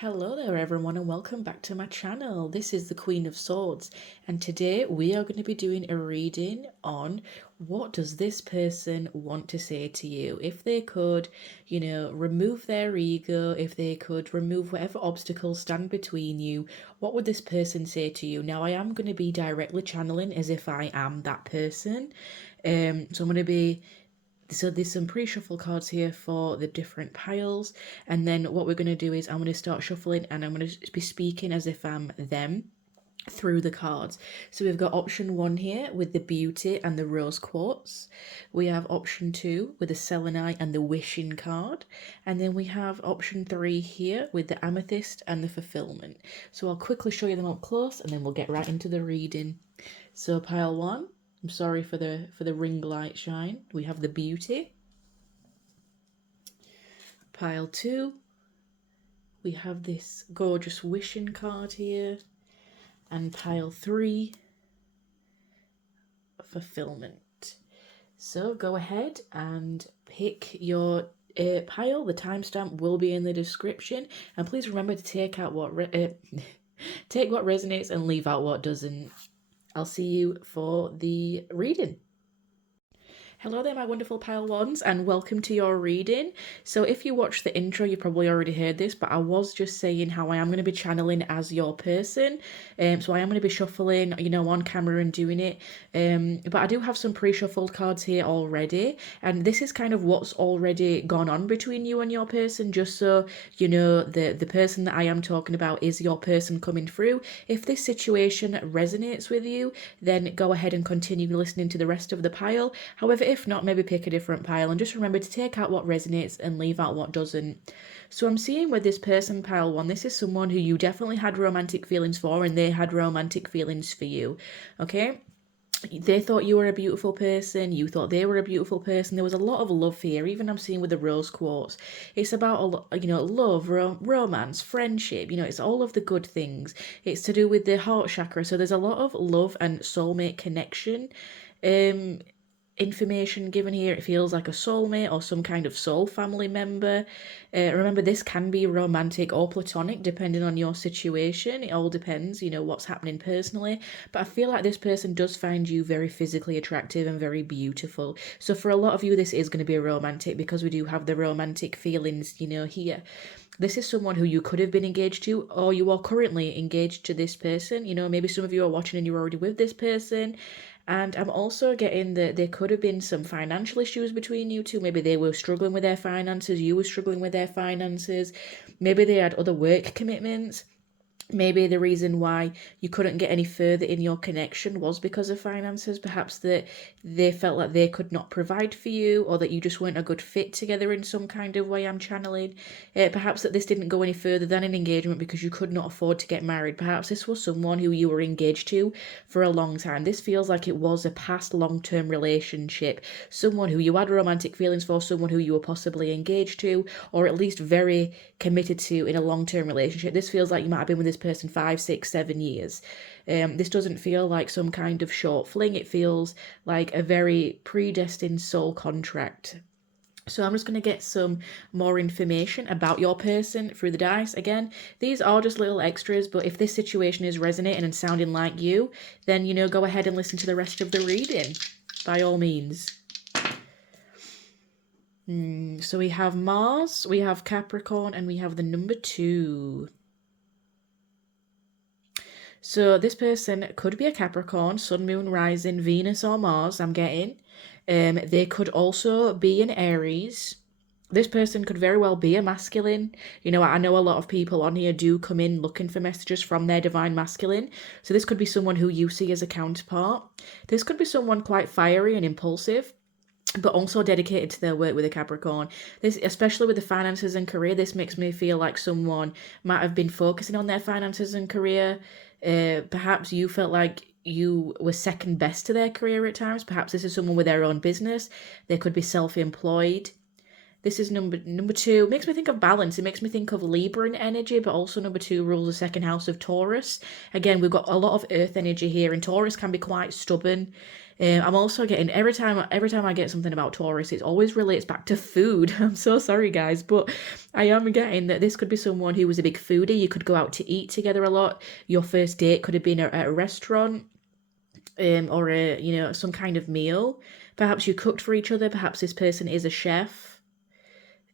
Hello there everyone and welcome back to my channel. This is the Queen of Swords and today we are going to be doing a reading on what does this person want to say to you. If they could, remove their ego, if they could remove whatever obstacles stand between you, what would this person say to you? Now I am going to be directly channeling as if I am that person. So I'm going to be there's some pre-shuffle cards here for the different piles, and then what we're going to do is I'm going to start shuffling and I'm going to be speaking as if I'm them through the cards. So we've got option 1 here with the beauty and the rose quartz. We have option 2 with the selenite and the wishing card, and then we have option 3 here with the amethyst and the fulfillment. So I'll quickly show you them up close and then we'll get right into the reading. So pile 1, I'm sorry for the ring light shine. We have the beauty. Pile 2, we have this gorgeous wishing card here. And pile 3, fulfillment. So go ahead and pick your pile. The timestamp will be in the description. And please remember to take out what take what resonates and leave out what doesn't. I'll see you for the reading. Hello there, my wonderful pile ones, and welcome to your reading. So if you watched the intro, you probably already heard this, but I was just saying how I am going to be channeling as your person. So I am going to be shuffling, on camera and doing it. But I do have some pre-shuffled cards here already, and this is kind of what's already gone on between you and your person, just so you know the person that I am talking about is your person coming through. If this situation resonates with you, then go ahead and continue listening to the rest of the pile. However, if not, maybe pick a different pile and just remember to take out what resonates and leave out what doesn't. So I'm seeing with this person, pile 1, this is someone who you definitely had romantic feelings for and they had romantic feelings for you, okay? They thought you were a beautiful person, you thought they were a beautiful person. There was a lot of love here, even I'm seeing with the rose quartz. It's about, love, romance, friendship, it's all of the good things. It's to do with the heart chakra, so there's a lot of love and soulmate connection. Information given here. It feels like a soulmate or some kind of soul family member. Remember, this can be romantic or platonic depending on your situation. It all depends, what's happening personally. But I feel like this person does find you very physically attractive and very beautiful. So for a lot of you, this is going to be a romantic because we do have the romantic feelings, here. This is someone who you could have been engaged to, or you are currently engaged to this person. Maybe some of you are watching and you're already with this person. And I'm also getting that there could have been some financial issues between you two. Maybe they were struggling with their finances, you were struggling with their finances. Maybe they had other work commitments. Maybe the reason why you couldn't get any further in your connection was because of finances. Perhaps that they felt like they could not provide for you, or that you just weren't a good fit together in some kind of way. I'm channeling. Perhaps that this didn't go any further than an engagement because you could not afford to get married. Perhaps this was someone who you were engaged to for a long time. This feels like it was a past long-term relationship. Someone who you had romantic feelings for, someone who you were possibly engaged to, or at least very committed to in a long-term relationship. This feels like you might have been with this person 5, 6, 7 years. This doesn't feel like some kind of short fling. It feels like a very predestined soul contract. So I'm just going to get some more information about your person through the dice. Again, these are just little extras, but if this situation is resonating and sounding like you, then, go ahead and listen to the rest of the reading, by all means. So we have Mars, we have Capricorn, and we have the number 2. So this person could be a Capricorn, Sun, Moon, Rising, Venus, or Mars, I'm getting. They could also be an Aries. This person could very well be a masculine. I know a lot of people on here do come in looking for messages from their divine masculine. So this could be someone who you see as a counterpart. This could be someone quite fiery and impulsive, but also dedicated to their work with a Capricorn. This, especially with the finances and career, this makes me feel like someone might have been focusing on their finances and career. Perhaps you felt like you were second best to their career at times. Perhaps this is someone with their own business. They could be self-employed. This is number two. It makes me think of balance. It makes me think of Libran energy, but also number two rules the second house of Taurus. Again, we've got a lot of earth energy here, and Taurus can be quite stubborn. I'm also getting every time I get something about Taurus, it always relates back to food. I'm so sorry, guys, but I am getting that this could be someone who was a big foodie. You could go out to eat together a lot. Your first date could have been at a restaurant, or some kind of meal. Perhaps you cooked for each other. Perhaps this person is a chef.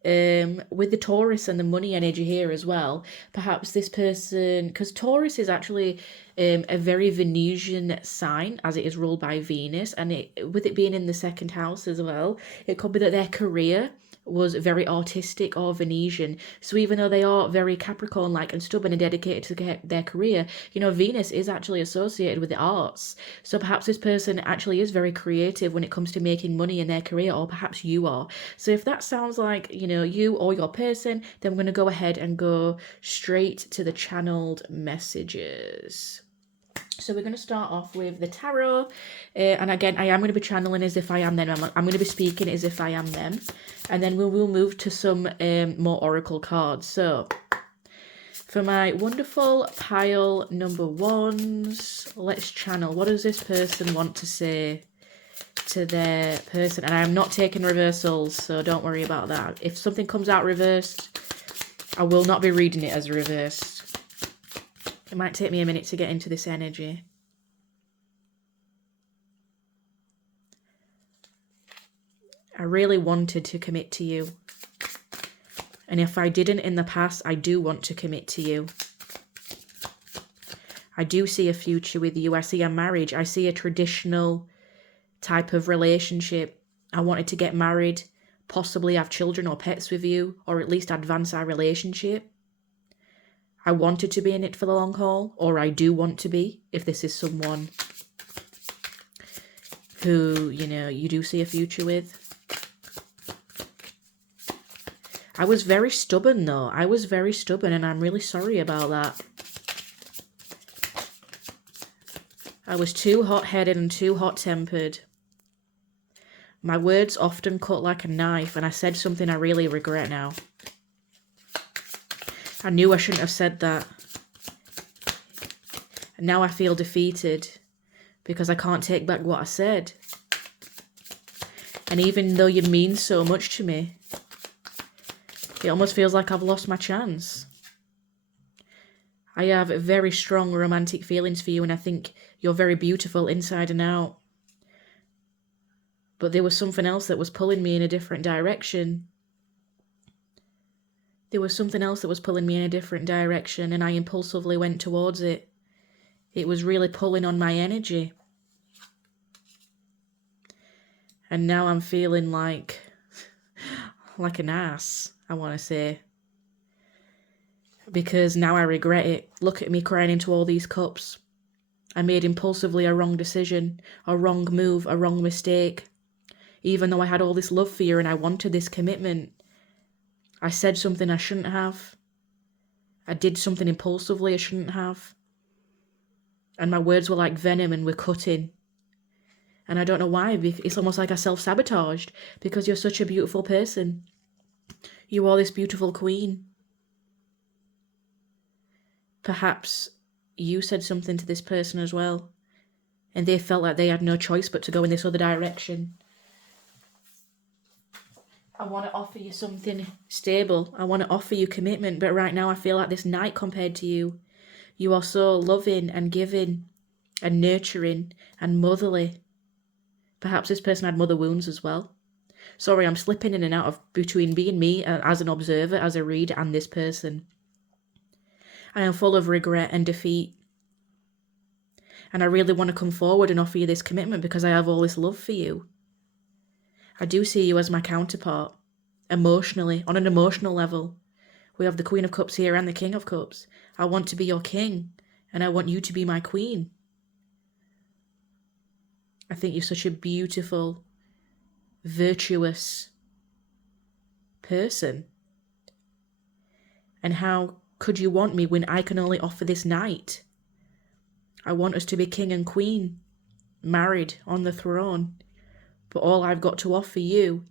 With the Taurus and the money energy here as well, perhaps this person, because Taurus is actually a very Venusian sign, as it is ruled by Venus, and with it being in the second house as well, it could be that their career was very artistic or Venusian. So even though they are very Capricorn-like and stubborn and dedicated to their career, Venus is actually associated with the arts. So perhaps this person actually is very creative when it comes to making money in their career, or perhaps you are. So if that sounds like, you or your person, then we're going to go ahead and go straight to the channeled messages. So we're going to start off with the tarot, and again, I am going to be channeling as if I am them. I'm going to be speaking as if I am them, and then we'll move to some more oracle cards. So for my wonderful pile number ones, let's channel. What does this person want to say to their person? And I'm not taking reversals, so don't worry about that. If something comes out reversed, I will not be reading it as reversed. It might take me a minute to get into this energy. I really wanted to commit to you. And if I didn't in the past, I do want to commit to you. I do see a future with you. I see a marriage. I see a traditional type of relationship. I wanted to get married, possibly have children or pets with you, or at least advance our relationship. I wanted to be in it for the long haul, or I do want to be, if this is someone who, you do see a future with. I was very stubborn, though. I was very stubborn, and I'm really sorry about that. I was too hot-headed and too hot-tempered. My words often cut like a knife, and I said something I really regret now. I knew I shouldn't have said that. And now I feel defeated because I can't take back what I said. And even though you mean so much to me, it almost feels like I've lost my chance. I have very strong romantic feelings for you, and I think you're very beautiful inside and out. But there was something else that was pulling me in a different direction. There was something else that was pulling me in a different direction, and I impulsively went towards it. It was really pulling on my energy. And now I'm feeling like an ass, I want to say. Because now I regret it. Look at me crying into all these cups. I made impulsively a wrong decision, a wrong move, a wrong mistake. Even though I had all this love for you and I wanted this commitment, I said something I shouldn't have. I did something impulsively I shouldn't have. And my words were like venom and were cutting. And I don't know why. It's almost like I self-sabotaged because you're such a beautiful person. You are this beautiful queen. Perhaps you said something to this person as well, and they felt like they had no choice but to go in this other direction. I want to offer you something stable. I want to offer you commitment, but right now I feel like this knight compared to you. You are so loving and giving and nurturing and motherly. Perhaps this person had mother wounds as well. Sorry, I'm slipping in and out of between being me as an observer, as a reader, and this person. I am full of regret and defeat. And I really want to come forward and offer you this commitment because I have all this love for you. I do see you as my counterpart, emotionally, on an emotional level. We have the Queen of Cups here and the King of Cups. I want to be your king, and I want you to be my queen. I think you're such a beautiful, virtuous person. And how could you want me when I can only offer this knight? I want us to be king and queen, married on the throne. But all I've got to offer you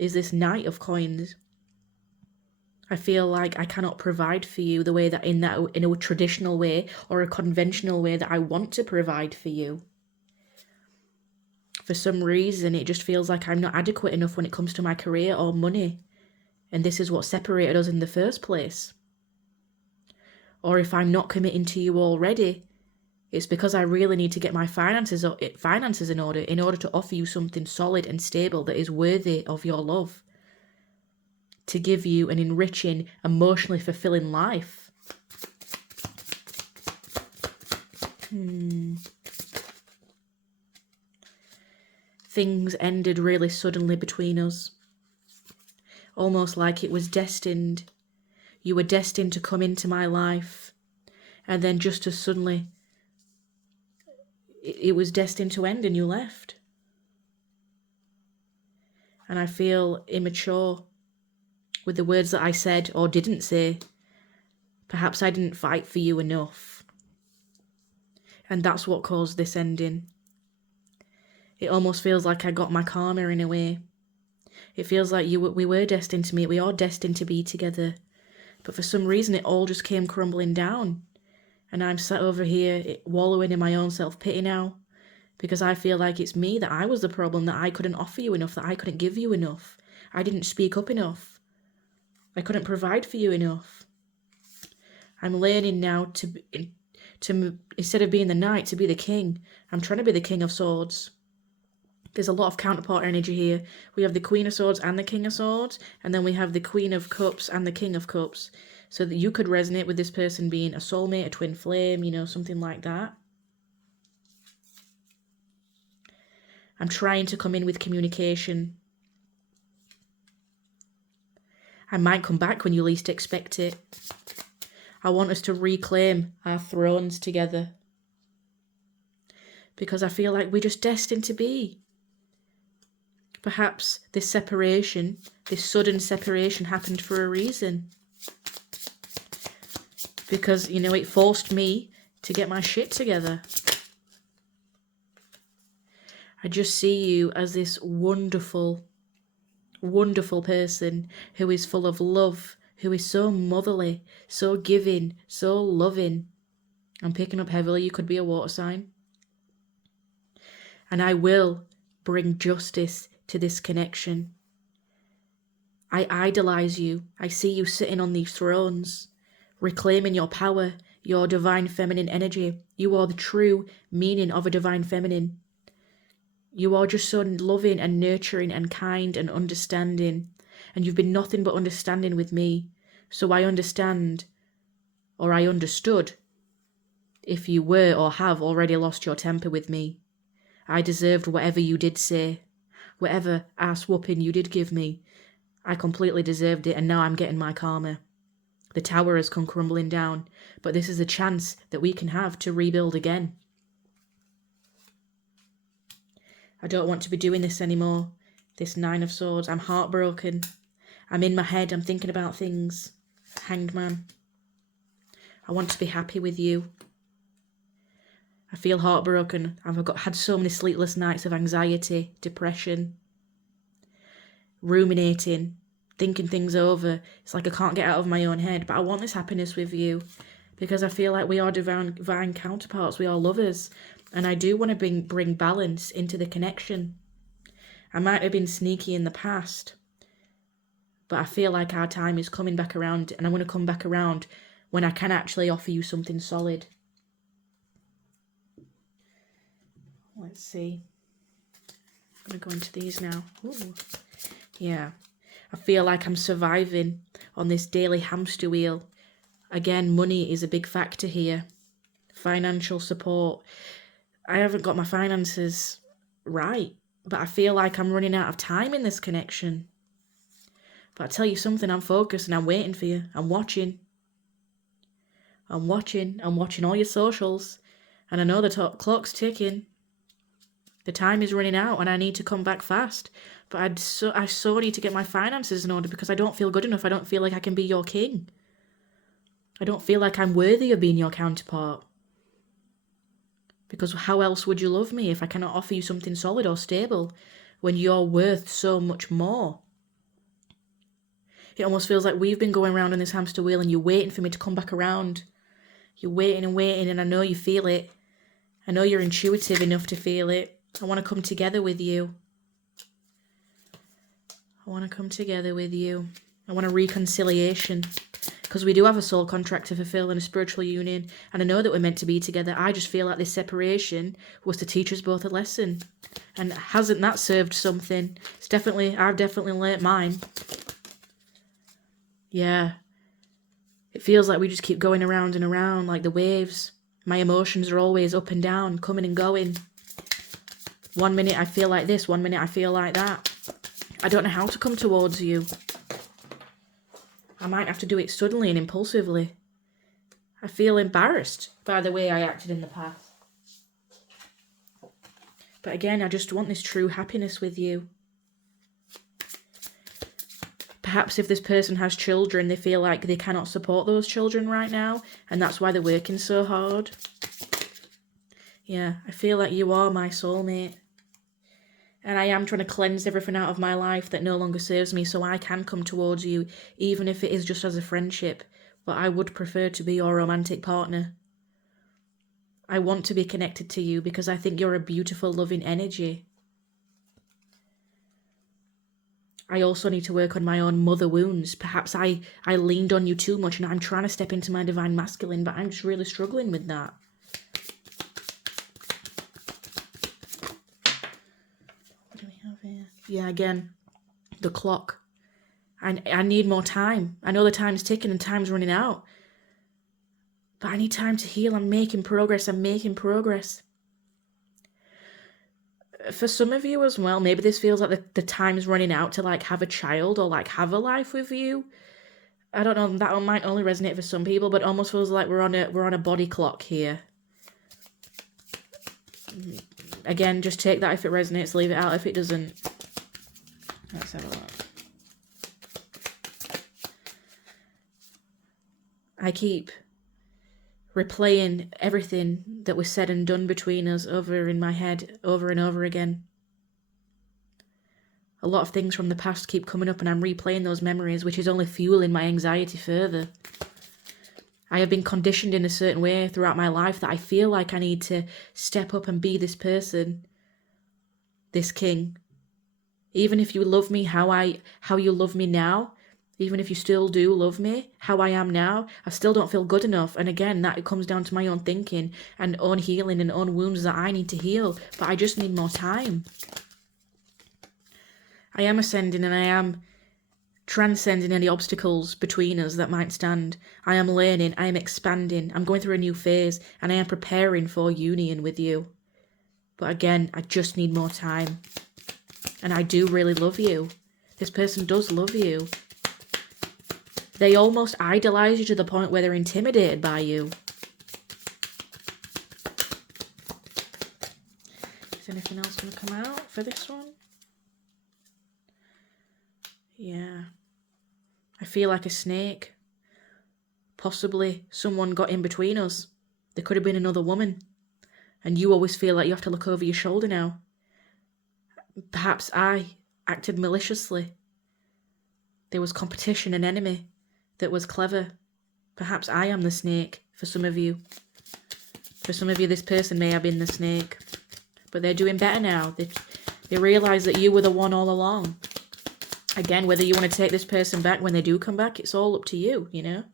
is this Knight of Coins. I feel like I cannot provide for you the way that in a traditional way or a conventional way that I want to provide for you. For some reason, it just feels like I'm not adequate enough when it comes to my career or money. And this is what separated us in the first place. Or if I'm not committing to you already, it's because I really need to get my finances in order to offer you something solid and stable that is worthy of your love. To give you an enriching, emotionally fulfilling life. Things ended really suddenly between us. Almost like it was destined. You were destined to come into my life. And then just as suddenly, it was destined to end and you left. And I feel immature with the words that I said or didn't say. Perhaps I didn't fight for you enough. And that's what caused this ending. It almost feels like I got my karma in a way. It feels like we were destined to meet. We are destined to be together. But for some reason, it all just came crumbling down. And I'm sat over here wallowing in my own self-pity now. Because I feel like it's me, that I was the problem, that I couldn't offer you enough, that I couldn't give you enough. I didn't speak up enough. I couldn't provide for you enough. I'm learning now to instead of being the knight, to be the king. I'm trying to be the king of swords. There's a lot of counterpart energy here. We have the Queen of Swords and the King of Swords, and then we have the Queen of Cups and the King of Cups. So that you could resonate with this person being a soulmate, a twin flame, you know, something like that. I'm trying to come in with communication. I might come back when you least expect it. I want us to reclaim our thrones together. Because I feel like we're just destined to be. Perhaps this separation, this sudden separation happened for a reason. Because, you know, it forced me to get my shit together. I just see you as this wonderful, wonderful person who is full of love, who is so motherly, so giving, so loving. I'm picking up heavily, you could be a water sign. And I will bring justice to this connection. I idolize you. I see you sitting on these thrones, reclaiming your power, your divine feminine energy. You are the true meaning of a divine feminine. You are just so loving and nurturing and kind and understanding. And you've been nothing but understanding with me. So I understand, or I understood, if you were or have already lost your temper with me. I deserved whatever you did say. Whatever ass whooping you did give me. I completely deserved it, and now I'm getting my karma. The tower has come crumbling down, but this is a chance that we can have to rebuild again. I don't want to be doing this anymore. This 9 of Swords. I'm heartbroken. I'm in my head. I'm thinking about things. Hanged Man. I want to be happy with you. I feel heartbroken. I've had so many sleepless nights of anxiety, depression, ruminating, thinking things over. It's like I can't get out of my own head, but I want this happiness with you because I feel like we are divine counterparts. We are lovers, and I do want to bring balance into the connection. I might have been sneaky in the past, but I feel like our time is coming back around, and I want to come back around when I can actually offer you something solid. Let's see. I'm going to go into these now. Ooh. Yeah. I feel like I'm surviving on this daily hamster wheel. Again, money is a big factor here. Financial support. I haven't got my finances right, but I feel like I'm running out of time in this connection. But I tell you something, I'm focused and I'm waiting for you. I'm watching. I'm watching all your socials. And I know the clock's ticking. The time is running out and I need to come back fast. But I so need to get my finances in order because I don't feel good enough. I don't feel like I can be your king. I don't feel like I'm worthy of being your counterpart. Because how else would you love me if I cannot offer you something solid or stable when you're worth so much more? It almost feels like we've been going around in this hamster wheel and you're waiting for me to come back around. You're waiting and waiting, and I know you feel it. I know you're intuitive enough to feel it. I want to come together with you. I want to come together with you. I want a reconciliation. Because we do have a soul contract to fulfill and a spiritual union. And I know that we're meant to be together. I just feel like this separation was to teach us both a lesson. And hasn't that served something? I've definitely learnt mine. Yeah. It feels like we just keep going around and around like the waves. My emotions are always up and down, coming and going. 1 minute I feel like this, 1 minute I feel like that. I don't know how to come towards you. I might have to do it suddenly and impulsively. I feel embarrassed by the way I acted in the past. But again, I just want this true happiness with you. Perhaps if this person has children, they feel like they cannot support those children right now, and that's why they're working so hard. Yeah, I feel like you are my soulmate. And I am trying to cleanse everything out of my life that no longer serves me so I can come towards you, even if it is just as a friendship. But I would prefer to be your romantic partner. I want to be connected to you because I think you're a beautiful, loving energy. I also need to work on my own mother wounds. Perhaps I leaned on you too much and I'm trying to step into my divine masculine, but I'm just really struggling with that. What do we have here? Yeah, again, the clock. I need more time. I know the time's ticking and time's running out. But I need time to heal. I'm making progress. For some of you as well, maybe this feels like the time's running out to like have a child or like have a life with you. I don't know, that one might only resonate for some people, but it almost feels like we're on a body clock here. Again, just take that if it resonates, leave it out if it doesn't. Let's have a look. I keep replaying everything that was said and done between us over in my head over and over again. A lot of things from the past keep coming up and I'm replaying those memories, which is only fueling my anxiety further. I have been conditioned in a certain way throughout my life that I feel like I need to step up and be this person, this king. Even if you love me how you love me now, even if you still do love me, how I am now, I still don't feel good enough. And again, that comes down to my own thinking and own healing and own wounds that I need to heal. But I just need more time. I am ascending and I am transcending any obstacles between us that might stand. I am learning, I am expanding, I'm going through a new phase and I am preparing for union with you. But again, I just need more time. And I do really love you. This person does love you. They almost idolize you to the point where they're intimidated by you. Is anything else going to come out for this one? Yeah. I feel like a snake. Possibly someone got in between us. There could have been another woman. And you always feel like you have to look over your shoulder now. Perhaps I acted maliciously. There was competition, an enemy that was clever. Perhaps I am the snake for some of you. For some of you, this person may have been the snake. But they're doing better now. They realise that you were the one all along. Again, whether you want to take this person back when they do come back, it's all up to you, you know?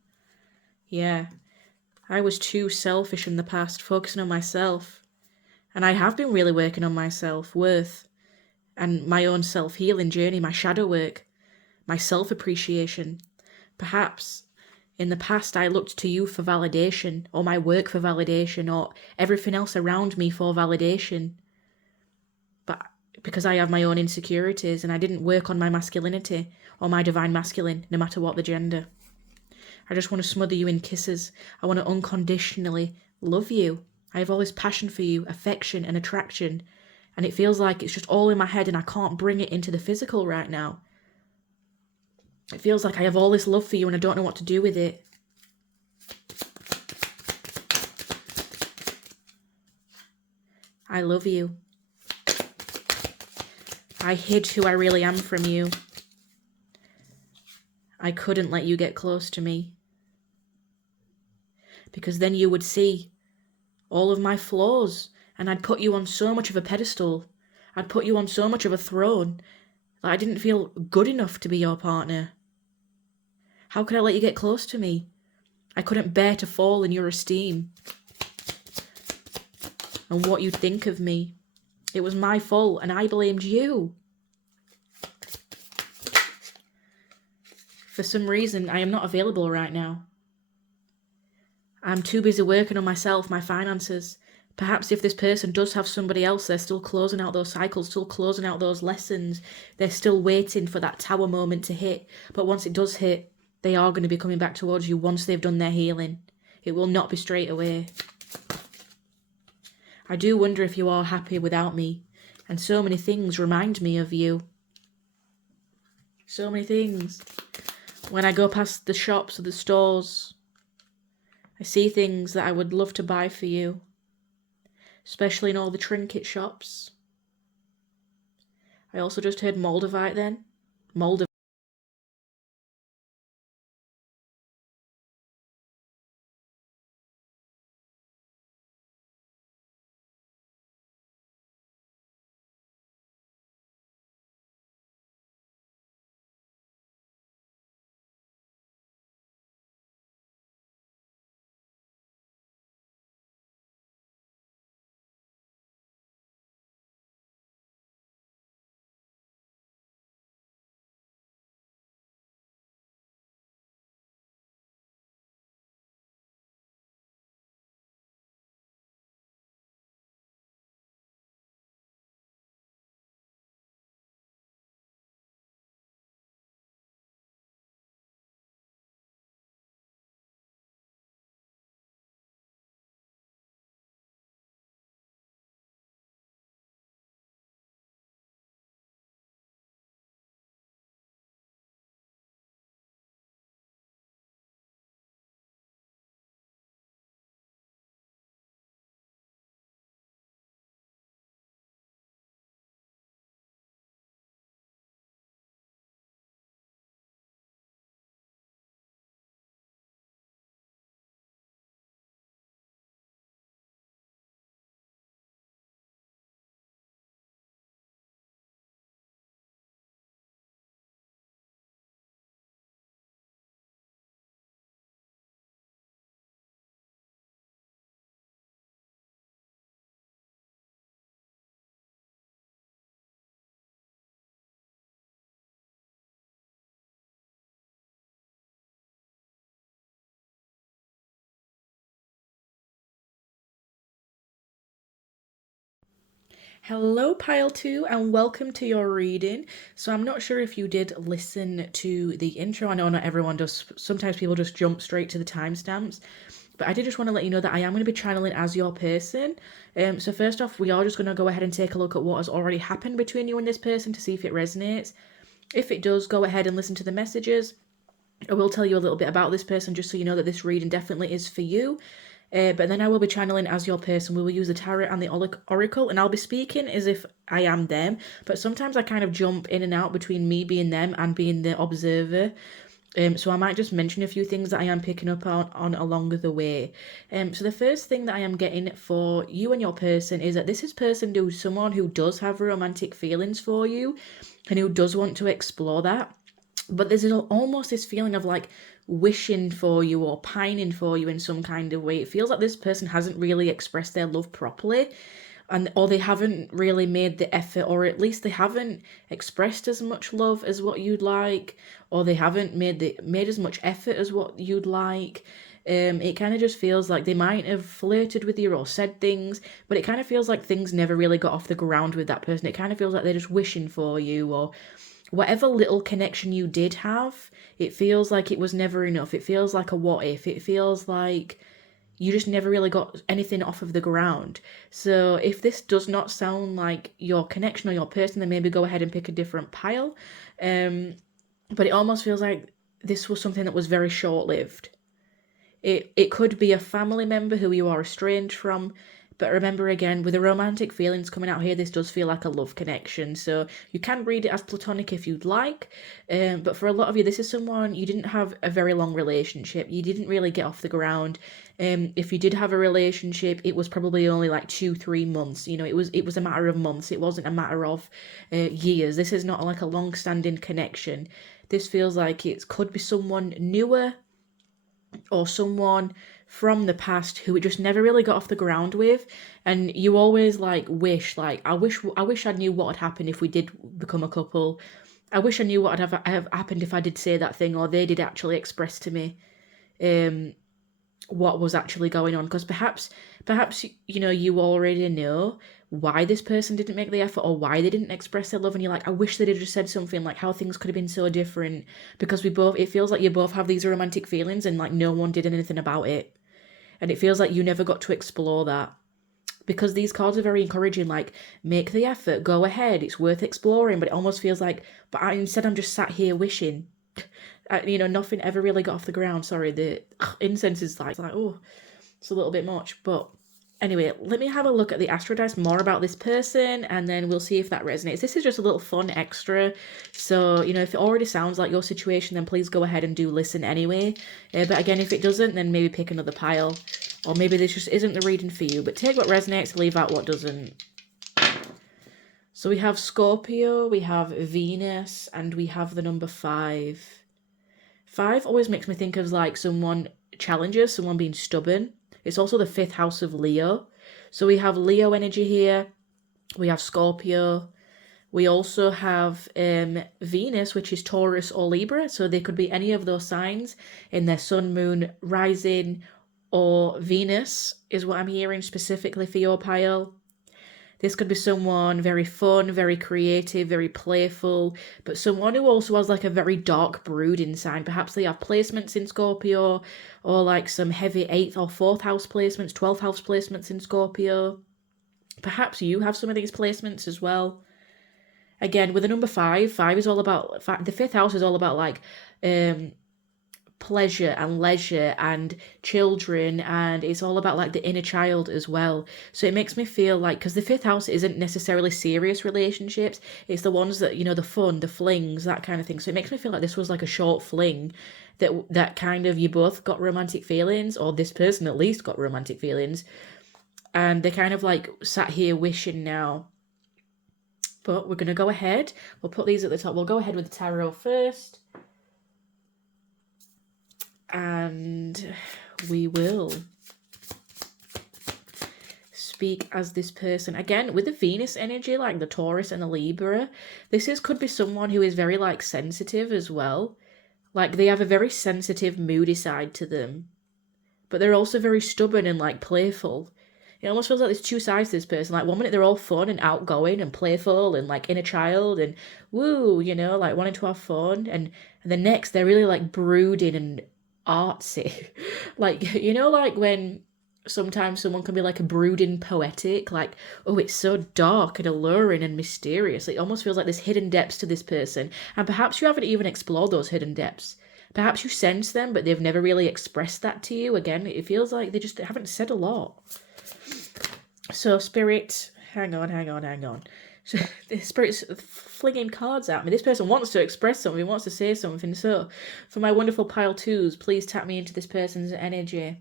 Yeah. I was too selfish in the past, focusing on myself. And I have been really working on my self-worth and my own self-healing journey, my shadow work, my self-appreciation. Perhaps in the past I looked to you for validation, or my work for validation, or everything else around me for validation. But because I have my own insecurities and I didn't work on my masculinity or my divine masculine, no matter what the gender. I just want to smother you in kisses. I want to unconditionally love you. I have all this passion for you, affection and attraction. And it feels like it's just all in my head and I can't bring it into the physical right now. It feels like I have all this love for you and I don't know what to do with it. I love you. I hid who I really am from you. I couldn't let you get close to me, because then you would see all of my flaws, and I'd put you on so much of a pedestal. I'd put you on so much of a throne that I didn't feel good enough to be your partner. How could I let you get close to me? I couldn't bear to fall in your esteem and what you'd think of me. It was my fault, and I blamed you. For some reason, I am not available right now. I'm too busy working on myself, my finances. Perhaps if this person does have somebody else, they're still closing out those cycles, still closing out those lessons. They're still waiting for that tower moment to hit. But once it does hit, they are going to be coming back towards you once they've done their healing. It will not be straight away. I do wonder if you are happy without me. And so many things remind me of you. So many things. When I go past the shops or the stores, I see things that I would love to buy for you. Especially in all the trinket shops. I also just heard Moldavite then. Moldavite. Hello, Pile 2, and welcome to your reading. So, I'm not sure if you did listen to the intro. I know not everyone does. Sometimes people just jump straight to the timestamps. But I did just want to let you know that I am going to be channeling as your person. So, first off, we are just going to go ahead and take a look at what has already happened between you and this person to see if it resonates. If it does, go ahead and listen to the messages. I will tell you a little bit about this person just so you know that this reading definitely is for you. But then I will be channeling as your person. We will use the tarot and the oracle, and I'll be speaking as if I am them. But sometimes I kind of jump in and out between me being them and being the observer. So I might just mention a few things that I am picking up on along the way. So the first thing that I am getting for you and your person is that this is person who's someone who does have romantic feelings for you and who does want to explore that. But there's almost this feeling of like wishing for you or pining for you in some kind of way. It feels like this person hasn't really expressed their love properly, and or they haven't really made the effort, or at least they haven't expressed as much love as what you'd like, or they haven't made as much effort as what you'd like. It kind of just feels like they might have flirted with you or said things, but it kind of feels like things never really got off the ground with that person. It kind of feels like they're just wishing for you, or whatever little connection you did have, it feels like it was never enough. It feels like a what if. It feels like you just never really got anything off of the ground. So if this does not sound like your connection or your person, then maybe go ahead and pick a different pile. But it almost feels like this was something that was very short lived. It could be a family member who you are estranged from. But remember again, with the romantic feelings coming out here, this does feel like a love connection. So you can read it as platonic if you'd like. But for a lot of you, this is someone you didn't have a very long relationship. You didn't really get off the ground. If you did have a relationship, it was probably only like 2-3 months. It was a matter of months. It wasn't a matter of years. This is not like a long-standing connection. This feels like it could be someone newer or someone from the past who it just never really got off the ground with, and you always like wish like I wish I knew what had happened if we did become a couple. I wish I knew what would have happened if I did say that thing, or they did actually express to me what was actually going on, because perhaps you already know why this person didn't make the effort or why they didn't express their love, and you're like, I wish they'd have just said something, like how things could have been so different, because it feels like you both have these romantic feelings and like no one did anything about it, and it feels like you never got to explore that, because these cards are very encouraging, like make the effort, go ahead, it's worth exploring, but it almost feels like, instead I'm just sat here wishing. Nothing ever really got off the ground. Sorry, the incense is like, oh, it's a little bit much. But anyway, let me have a look at the astro dice more about this person, and then we'll see if that resonates. This is just a little fun extra. So, if it already sounds like your situation, then please go ahead and do listen anyway. But again, if it doesn't, then maybe pick another pile. Or maybe this just isn't the reading for you. But take what resonates, leave out what doesn't. So we have Scorpio, we have Venus, and we have the number 5. 5 always makes me think of like someone challenges, someone being stubborn. It's also the 5th house of Leo. So we have Leo energy here. We have Scorpio. We also have Venus, which is Taurus or Libra. So they could be any of those signs in their sun, moon, rising, or Venus is what I'm hearing specifically for your pile. This could be someone very fun, very creative, very playful, but someone who also has like a very dark brooding sign. Perhaps they have placements in Scorpio, or like some heavy 8th or 4th house placements, 12th house placements in Scorpio. Perhaps you have some of these placements as well. Again, with the number 5 is all about, the 5th house is all about like pleasure and leisure and children, and it's all about like the inner child as well. So it makes me feel like, because the 5th house isn't necessarily serious relationships, it's the ones that, the fun, the flings, that kind of thing. So it makes me feel like this was like a short fling that kind of, you both got romantic feelings, or this person at least got romantic feelings, and they kind of like sat here wishing now. But we're going to go ahead, we'll put these at the top. We'll go ahead with the tarot first, and we will speak as this person. Again, with the Venus energy, like the Taurus and the Libra, could be someone who is very like sensitive as well. Like they have a very sensitive, moody side to them, but they're also very stubborn and like playful. It almost feels like there's two sides to this person. Like one minute they're all fun and outgoing and playful and like inner child and woo, like wanting to have fun, and the next they're really like brooding and artsy. Like, like when sometimes someone can be like a brooding poetic, like, oh, it's so dark and alluring and mysterious. It almost feels like there's hidden depths to this person, and perhaps you haven't even explored those hidden depths. Perhaps you sense them, but they've never really expressed that to you. Again, it feels like they just haven't said a lot. So Spirit, hang on. So the Spirit's flinging cards at me. This person wants to express something, wants to say something. So for my wonderful pile 2s, please tap me into this person's energy.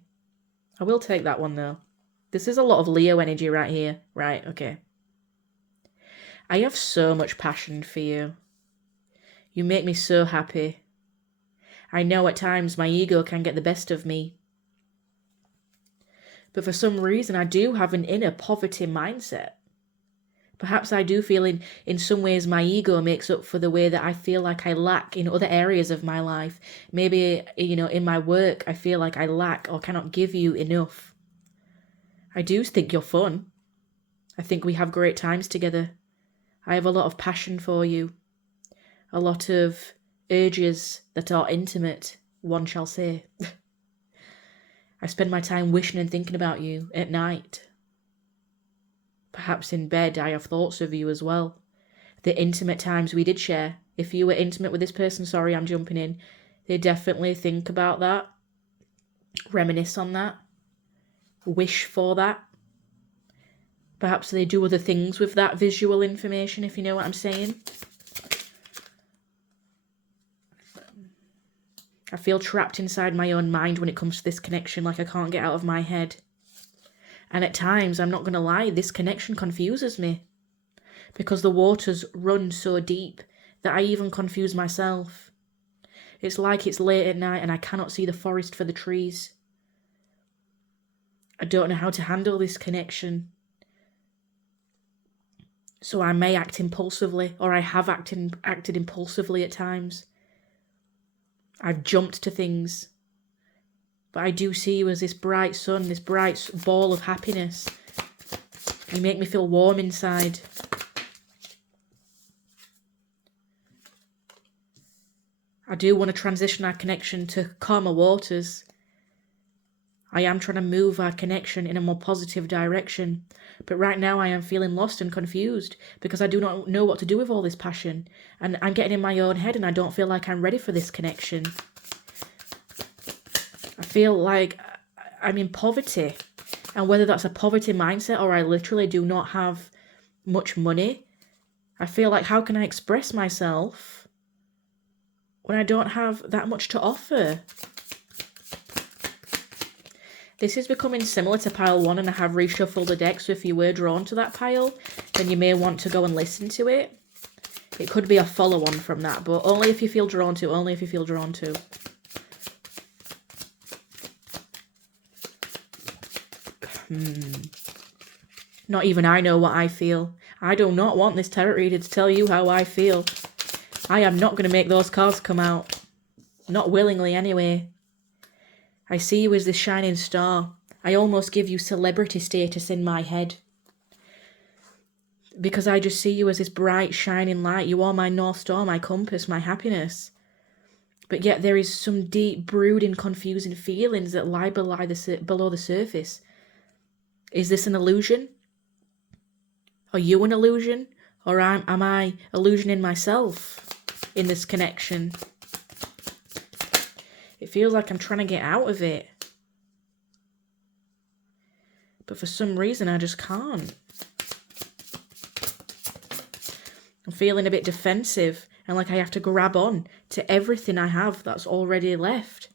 I will take that one though. This is a lot of Leo energy right here. Right, okay. I have so much passion for you. You make me so happy. I know at times my ego can get the best of me. But for some reason I do have an inner poverty mindset. Perhaps I do feel in some ways my ego makes up for the way that I feel like I lack in other areas of my life. Maybe, in my work, I feel like I lack or cannot give you enough. I do think you're fun. I think we have great times together. I have a lot of passion for you. A lot of urges that are intimate, one shall say. I spend my time wishing and thinking about you at night. Perhaps in bed I have thoughts of you as well. The intimate times we did share. If you were intimate with this person, sorry, I'm jumping in. They definitely think about that. Reminisce on that. Wish for that. Perhaps they do other things with that visual information, if you know what I'm saying. I feel trapped inside my own mind when it comes to this connection, like I can't get out of my head. And at times, I'm not going to lie, this connection confuses me. Because the waters run so deep that I even confuse myself. It's like it's late at night and I cannot see the forest for the trees. I don't know how to handle this connection. So I may act impulsively, or I have acted impulsively at times. I've jumped to things. But I do see you as this bright sun, this bright ball of happiness. You make me feel warm inside. I do want to transition our connection to calmer waters. I am trying to move our connection in a more positive direction. But right now I am feeling lost and confused because I do not know what to do with all this passion. And I'm getting in my own head and I don't feel like I'm ready for this connection. I feel like I'm in poverty. And whether that's a poverty mindset or I literally do not have much money, I feel like how can I express myself when I don't have that much to offer? This is becoming similar to pile 1 and I have reshuffled the deck, so if you were drawn to that pile, then you may want to go and listen to it. It could be a follow-on from that, but only if you feel drawn to, only if you feel drawn to. Not even I know what I feel. I do not want this tarot reader to tell you how I feel. I am not going to make those cards come out. Not willingly anyway. I see you as this shining star. I almost give you celebrity status in my head. Because I just see you as this bright, shining light. You are my North Star, my compass, my happiness. But yet there is some deep, brooding, confusing feelings that lie below the surface. Is this an illusion? Are you an illusion? Or am I illusioning myself in this connection? It feels like I'm trying to get out of it. But for some reason, I just can't. I'm feeling a bit defensive and like I have to grab on to everything I have that's already left.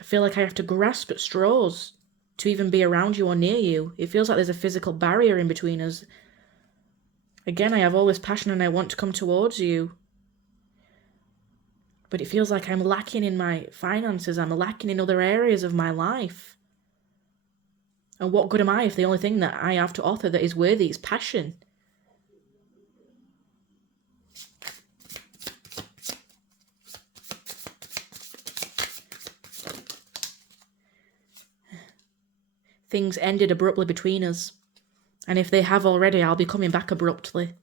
I feel like I have to grasp at straws to even be around you or near you. It feels like there's a physical barrier in between us. Again, I have all this passion and I want to come towards you. But it feels like I'm lacking in my finances. I'm lacking in other areas of my life. And what good am I if the only thing that I have to offer that is worthy is passion? Things ended abruptly between us. And if they have already, I'll be coming back abruptly.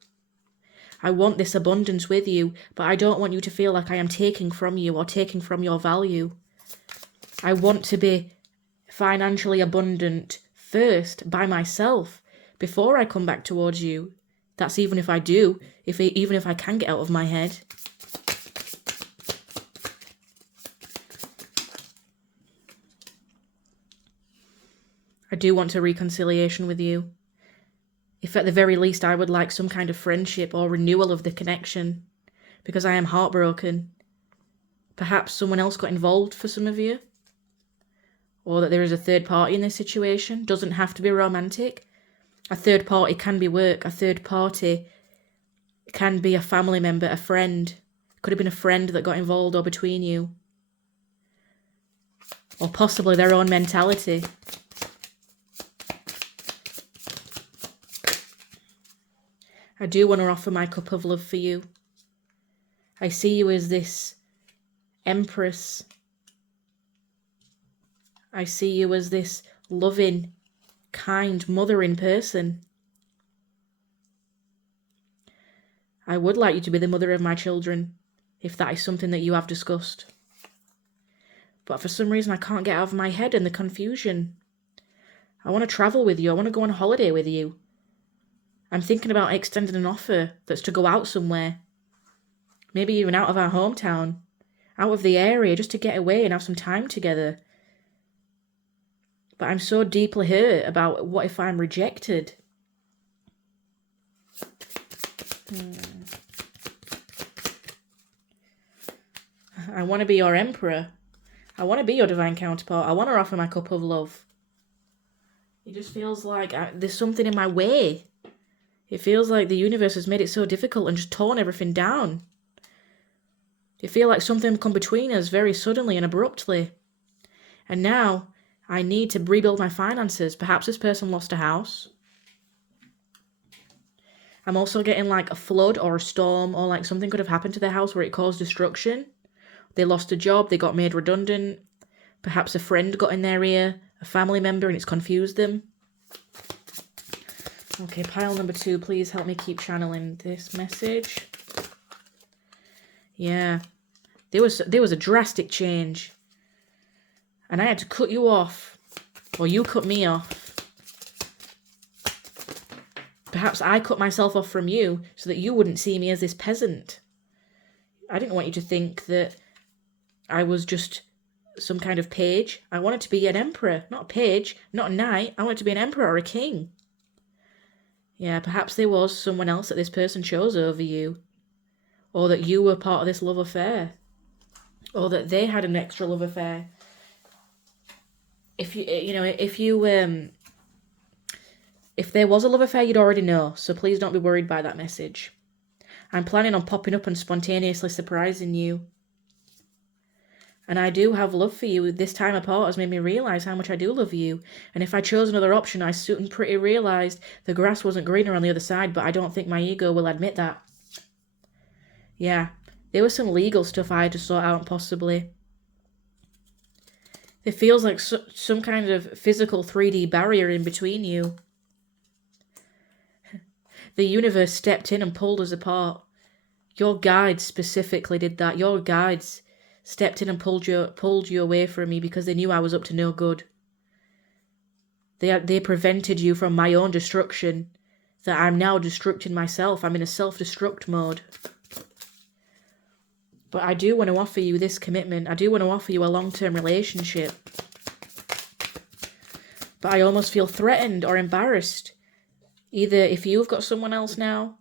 I want this abundance with you, but I don't want you to feel like I am taking from you or taking from your value. I want to be financially abundant first by myself before I come back towards you. That's even if I do, even if I can get out of my head. I do want a reconciliation with you. If at the very least I would like some kind of friendship or renewal of the connection, because I am heartbroken. Perhaps someone else got involved for some of you, or that there is a third party in this situation. Doesn't have to be romantic. A third party can be work. A third party can be a family member, a friend. Could have been a friend that got involved or between you. Or possibly their own mentality. I do want to offer my cup of love for you. I see you as this empress. I see you as this loving, kind, mothering person. I would like you to be the mother of my children, if that is something that you have discussed. But for some reason I can't get out of my head and the confusion. I want to travel with you. I want to go on holiday with you. I'm thinking about extending an offer that's to go out somewhere. Maybe even out of our hometown. Out of the area, just to get away and have some time together. But I'm so deeply hurt about what if I'm rejected. I want to be your emperor. I want to be your divine counterpart. I want to offer my cup of love. It just feels like there's something in my way. It feels like the universe has made it so difficult and just torn everything down. It feels like something come between us very suddenly and abruptly. And now I need to rebuild my finances. Perhaps this person lost a house. I'm also getting like a flood or a storm, or like something could have happened to their house where it caused destruction. They lost a job, they got made redundant. Perhaps a friend got in their ear, a family member, and it's confused them. Okay, pile number 2, please help me keep channeling this message. Yeah, there was a drastic change. And I had to cut you off, or you cut me off. Perhaps I cut myself off from you so that you wouldn't see me as this peasant. I didn't want you to think that I was just some kind of page. I wanted to be an emperor, not a page, not a knight. I wanted to be an emperor or a king. Yeah, perhaps there was someone else that this person chose over you. Or that you were part of this love affair. Or that they had an extra love affair. If there was a love affair, you'd already know. So please don't be worried by that message. I'm planning on popping up and spontaneously surprising you. And I do have love for you. This time apart has made me realise how much I do love you. And if I chose another option, I soon pretty realised the grass wasn't greener on the other side, but I don't think my ego will admit that. Yeah, there was some legal stuff I had to sort out possibly. It feels like some kind of physical 3D barrier in between you. The universe stepped in and pulled us apart. Your guides specifically did that. Your guides stepped in and pulled you away from me because they knew I was up to no good. They prevented you from my own destruction. That I'm now destructing myself. I'm in a self-destruct mode. But I do want to offer you this commitment. I do want to offer you a long-term relationship. But I almost feel threatened or embarrassed. Either if you've got someone else now.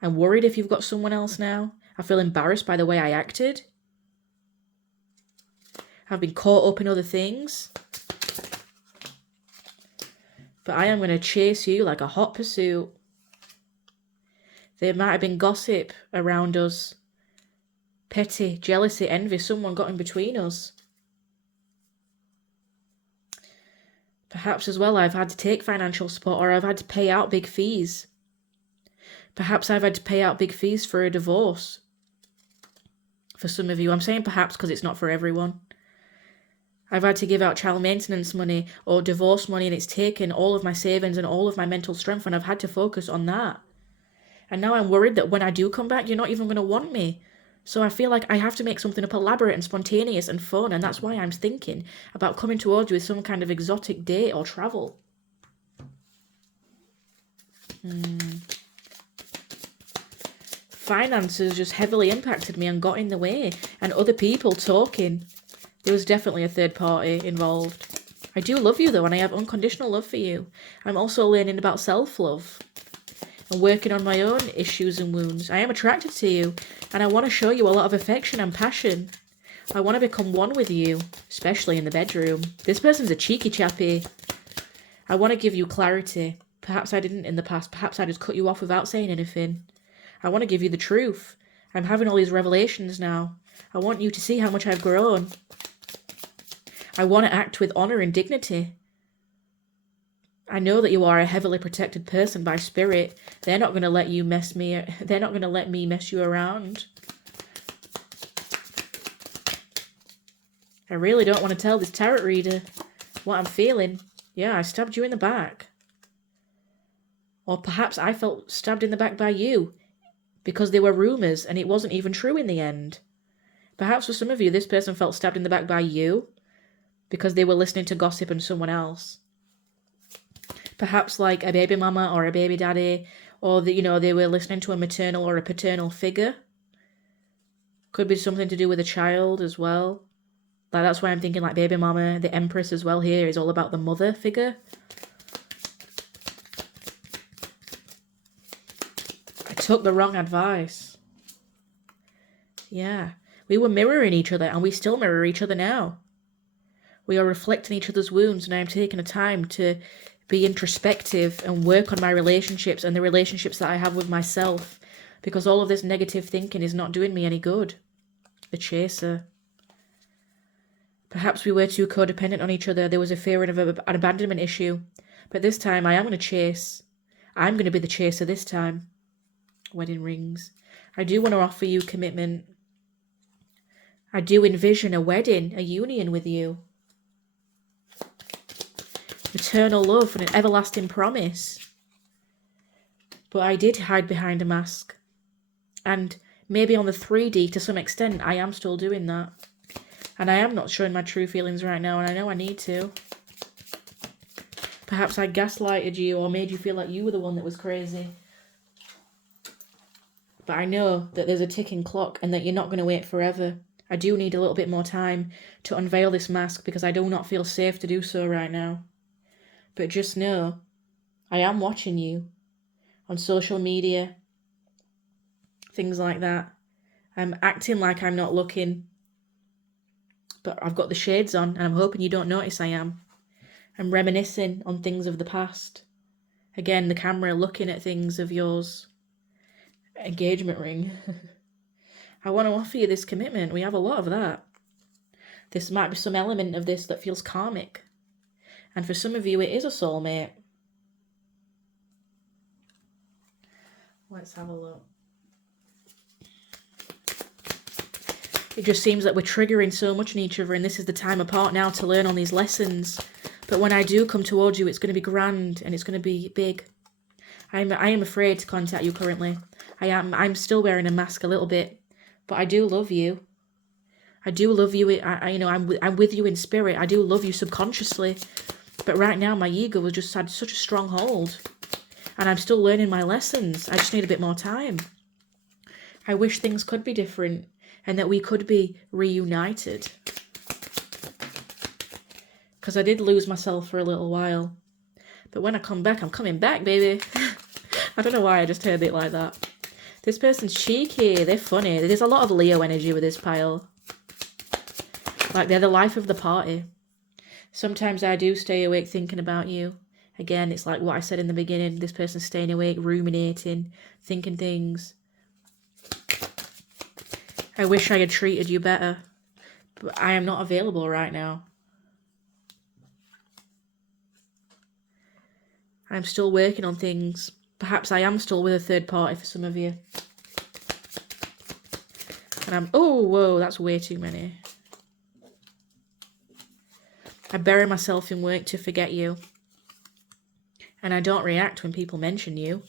I'm worried if you've got someone else now. I feel embarrassed by the way I acted. I've been caught up in other things. But I am going to chase you like a hot pursuit. There might have been gossip around us. Petty, jealousy, envy. Someone got in between us. Perhaps as well I've had to take financial support, or I've had to pay out big fees. Perhaps I've had to pay out big fees for a divorce. For some of you. I'm saying perhaps because it's not for everyone. I've had to give out child maintenance money or divorce money, and it's taken all of my savings and all of my mental strength, and I've had to focus on that. And now I'm worried that when I do come back, you're not even going to want me. So I feel like I have to make something up elaborate and spontaneous and fun, and that's why I'm thinking about coming towards you with some kind of exotic date or travel. Finances just heavily impacted me and got in the way, and other people talking. There was definitely a third party involved. I do love you though, and I have unconditional love for you. I'm also learning about self-love and working on my own issues and wounds. I am attracted to you, and I want to show you a lot of affection and passion. I want to become one with you, especially in the bedroom. This person's a cheeky chappy. I want to give you clarity. Perhaps I didn't in the past. Perhaps I just cut you off without saying anything. I want to give you the truth. I'm having all these revelations now. I want you to see how much I've grown. I want to act with honor and dignity. I know that you are a heavily protected person by spirit. They're not going to let you mess me. They're not going to let me mess you around. I really don't want to tell this tarot reader what I'm feeling. Yeah, I stabbed you in the back. Or perhaps I felt stabbed in the back by you because there were rumours and it wasn't even true in the end. Perhaps for some of you, this person felt stabbed in the back by you because they were listening to gossip and someone else. Perhaps like a baby mama or a baby daddy, or they were listening to a maternal or a paternal figure. Could be something to do with a child as well. Like that's why I'm thinking like baby mama, the empress as well here is all about the mother figure. took the wrong advice. Yeah. We were mirroring each other, and we still mirror each other now. We are reflecting each other's wounds, and I am taking a time to be introspective and work on my relationships and the relationships that I have with myself, because all of this negative thinking is not doing me any good. The chaser. Perhaps we were too codependent on each other. There was a fear of an abandonment issue. But this time I am going to chase. I'm going to be the chaser this time. Wedding rings. I do want to offer you commitment. I do envision a wedding, a union with you. Eternal love and an everlasting promise. But I did hide behind a mask. And maybe on the 3D, to some extent, I am still doing that. And I am not showing my true feelings right now, and I know I need to. Perhaps I gaslighted you or made you feel like you were the one that was crazy. But I know that there's a ticking clock and that you're not going to wait forever. I do need a little bit more time to unveil this mask because I do not feel safe to do so right now. But just know, I am watching you on social media, things like that. I'm acting like I'm not looking, but I've got the shades on and I'm hoping you don't notice I am. I'm reminiscing on things of the past. Again, the camera looking at things of yours. Engagement ring. I want to offer you this commitment. We have a lot of that. This might be some element of this that feels karmic. And for some of you, it is a soulmate. Let's have a look. It just seems that we're triggering so much in each other, and this is the time apart now to learn on these lessons. But when I do come towards you, it's going to be grand and it's going to be big. I am afraid to contact you currently. I'm still wearing a mask a little bit, but I do love you. I do love you. I'm with you in spirit. I do love you subconsciously. But right now, my ego has just had such a strong hold. And I'm still learning my lessons. I just need a bit more time. I wish things could be different and that we could be reunited. Because I did lose myself for a little while. But when I come back, I'm coming back, baby. I don't know why I just heard it like that. This person's cheeky. They're funny. There's a lot of Leo energy with this pile. Like they're the life of the party. Sometimes I do stay awake thinking about you. Again, it's like what I said in the beginning. This person's staying awake, ruminating, thinking things. I wish I had treated you better. But I am not available right now. I'm still working on things. Perhaps I am still with a third party for some of you. And oh, whoa, that's way too many. I bury myself in work to forget you. And I don't react when people mention you.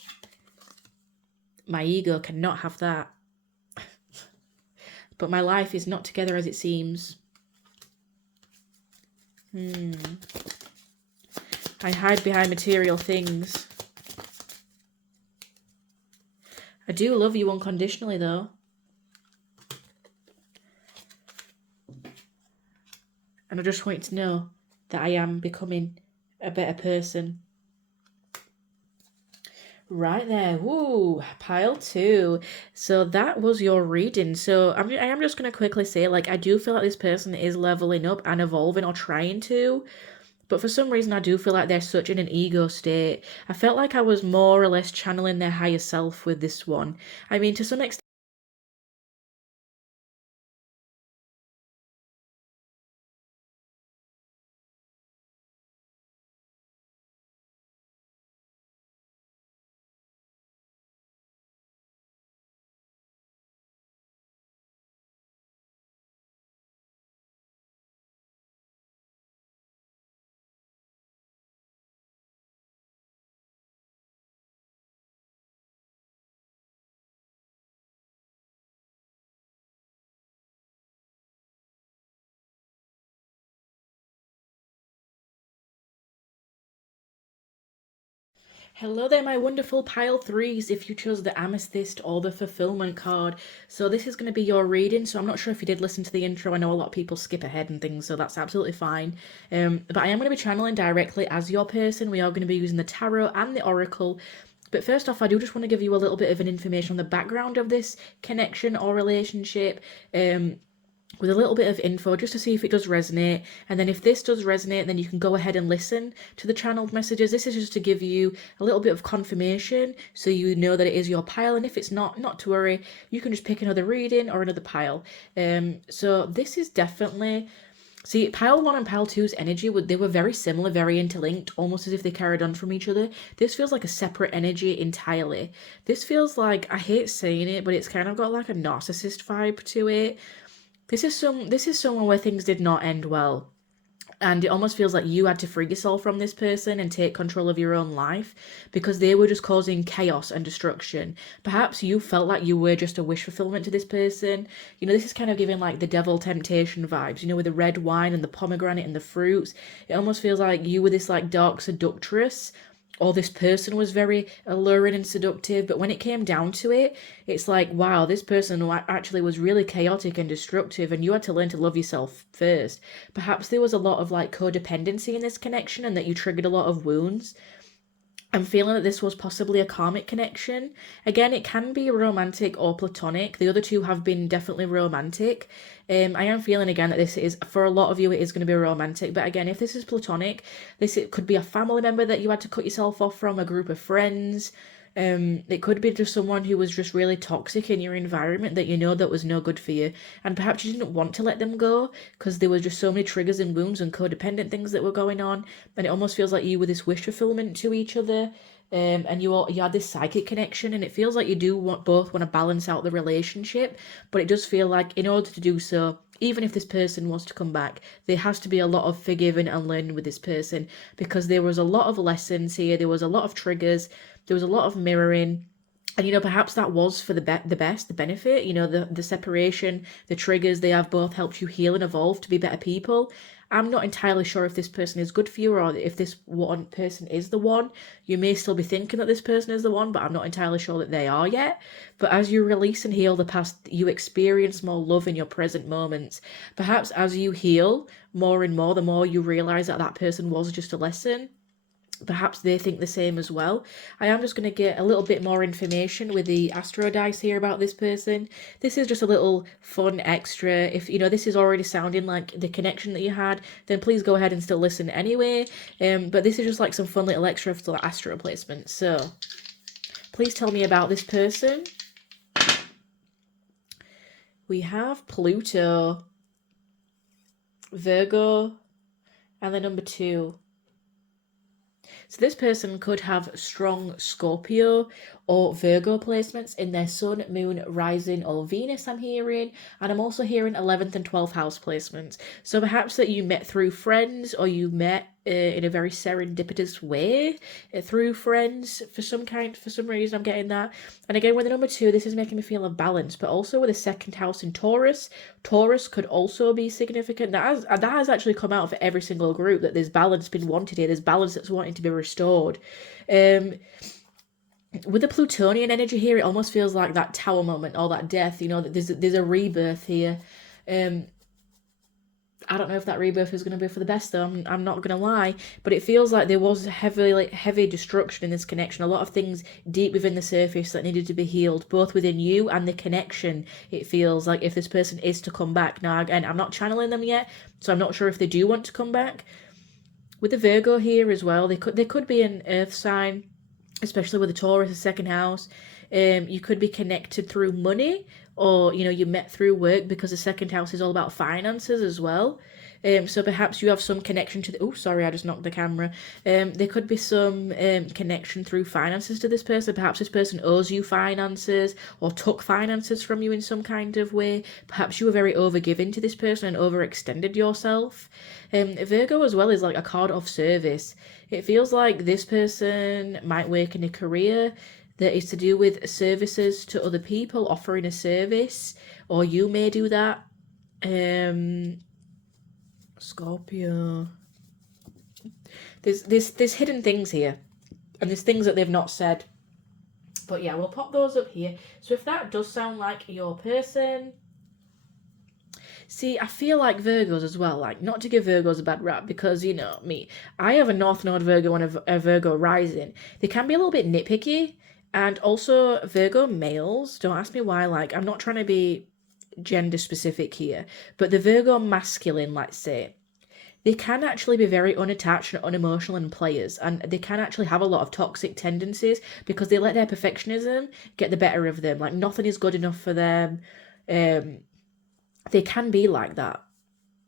My ego cannot have that. But my life is not together as it seems. I hide behind material things. I do love you unconditionally, though. And I just want you to know that I am becoming a better person. Right there. Woo, pile 2. So that was your reading. So I am just going to quickly say, like, I do feel like this person is leveling up and evolving or trying to. But for some reason, I do feel like they're such in an ego state. I felt like I was more or less channeling their higher self with this one. I mean, to some extent, hello there, my wonderful pile 3s, if you chose the Amethyst or the Fulfillment card. So this is going to be your reading, so I'm not sure if you did listen to the intro. I know a lot of people skip ahead and things, so that's absolutely fine. But I am going to be channeling directly as your person. We are going to be using the Tarot and the Oracle. But first off, I do just want to give you a little bit of an information on the background of this connection or relationship. With a little bit of info just to see if it does resonate. And then if this does resonate, then you can go ahead and listen to the channeled messages. This is just to give you a little bit of confirmation so you know that it is your pile. And if it's not, not to worry, you can just pick another reading or another pile. So this is definitely... See, pile 1 and pile 2's energy, they were very similar, very interlinked, almost as if they carried on from each other. This feels like a separate energy entirely. This feels like, I hate saying it, but it's kind of got like a narcissist vibe to it. This is someone where things did not end well. And it almost feels like you had to free yourself from this person and take control of your own life because they were just causing chaos and destruction. Perhaps you felt like you were just a wish fulfillment to this person. You know, this is kind of giving like the devil temptation vibes, you know, with the red wine and the pomegranate and the fruits. It almost feels like you were this like dark seductress, or this person was very alluring and seductive, but when it came down to it, it's like, wow, this person actually was really chaotic and destructive, and you had to learn to love yourself first. Perhaps there was a lot of like codependency in this connection, and that you triggered a lot of wounds. I'm feeling that this was possibly a karmic connection. Again, it can be romantic or platonic. The other two have been definitely romantic. I am feeling again that this is, for a lot of you, it is going to be romantic. But again, if this is platonic, it could be a family member that you had to cut yourself off from, a group of friends. It could be just someone who was just really toxic in your environment that you know that was no good for you. And perhaps you didn't want to let them go because there were just so many triggers and wounds and codependent things that were going on. And it almost feels like you were this wish fulfillment to each other. And you had this psychic connection, and it feels like you do both want to balance out the relationship, but it does feel like in order to do so, even if this person wants to come back, there has to be a lot of forgiving and learning with this person, because there was a lot of lessons here, there was a lot of triggers, there was a lot of mirroring. And, you know, perhaps that was for the best, the benefit, you know, the separation, the triggers, they have both helped you heal and evolve to be better people. I'm not entirely sure if this person is good for you or if this one person is the one. You may still be thinking that this person is the one, but I'm not entirely sure that they are yet. But as you release and heal the past, you experience more love in your present moments. Perhaps as you heal more and more, the more you realize that that person was just a lesson. Perhaps they think the same as well. I am just going to get a little bit more information with the astro dice here about this person. This is just a little fun extra. If you know this is already sounding like the connection that you had, then please go ahead and still listen anyway. But this is just like some fun little extra for the astro placement. So please tell me about this person. We have Pluto, Virgo, and the number 2. So this person could have strong Scorpio or Virgo placements in their Sun, Moon, Rising, or Venus, I'm hearing. And I'm also hearing 11th and 12th house placements. So perhaps that you met through friends, or you met in a very serendipitous way through friends for some reason. I'm getting that. And again, with the number 2, this is making me feel a balance, but also with the 2nd house in Taurus. Taurus could also be significant. That has actually come out for every single group, that there's balance been wanted here. There's balance that's wanting to be restored. With the Plutonian energy here, it almost feels like that tower moment or that death, you know, that there's a rebirth here. I don't know if that rebirth is going to be for the best, though. I'm not going to lie, but it feels like there was heavy destruction in this connection. A lot of things deep within the surface that needed to be healed, both within you and the connection. It feels like if this person is to come back. Now, again, I'm not channeling them yet, so I'm not sure if they do want to come back. With the Virgo here as well, they could be an earth sign, especially with the Taurus, the 2nd house. You could be connected through money, or you know, you met through work, because the 2nd house is all about finances as well. So perhaps you have some connection to the... Oh, sorry, I just knocked the camera. There could be some connection through finances to this person. Perhaps this person owes you finances or took finances from you in some kind of way. Perhaps you were very overgiving to this person and overextended yourself. Virgo as well is like a card of service. It feels like this person might work in a career that is to do with services to other people, offering a service, or you may do that. Scorpio. There's hidden things here, and there's things that they've not said. But yeah, we'll pop those up here. So if that does sound like your person, See, I feel like Virgos as well, like, not to give Virgos a bad rap, because, you know, me, I have a North Node Virgo and a Virgo rising. They can be a little bit nitpicky, and also Virgo males, don't ask me why, like, I'm not trying to be gender specific here, but the Virgo masculine, let's say, they can actually be very unattached and unemotional in players, and they can actually have a lot of toxic tendencies because they let their perfectionism get the better of them. Like, nothing is good enough for them. Um, they can be like that.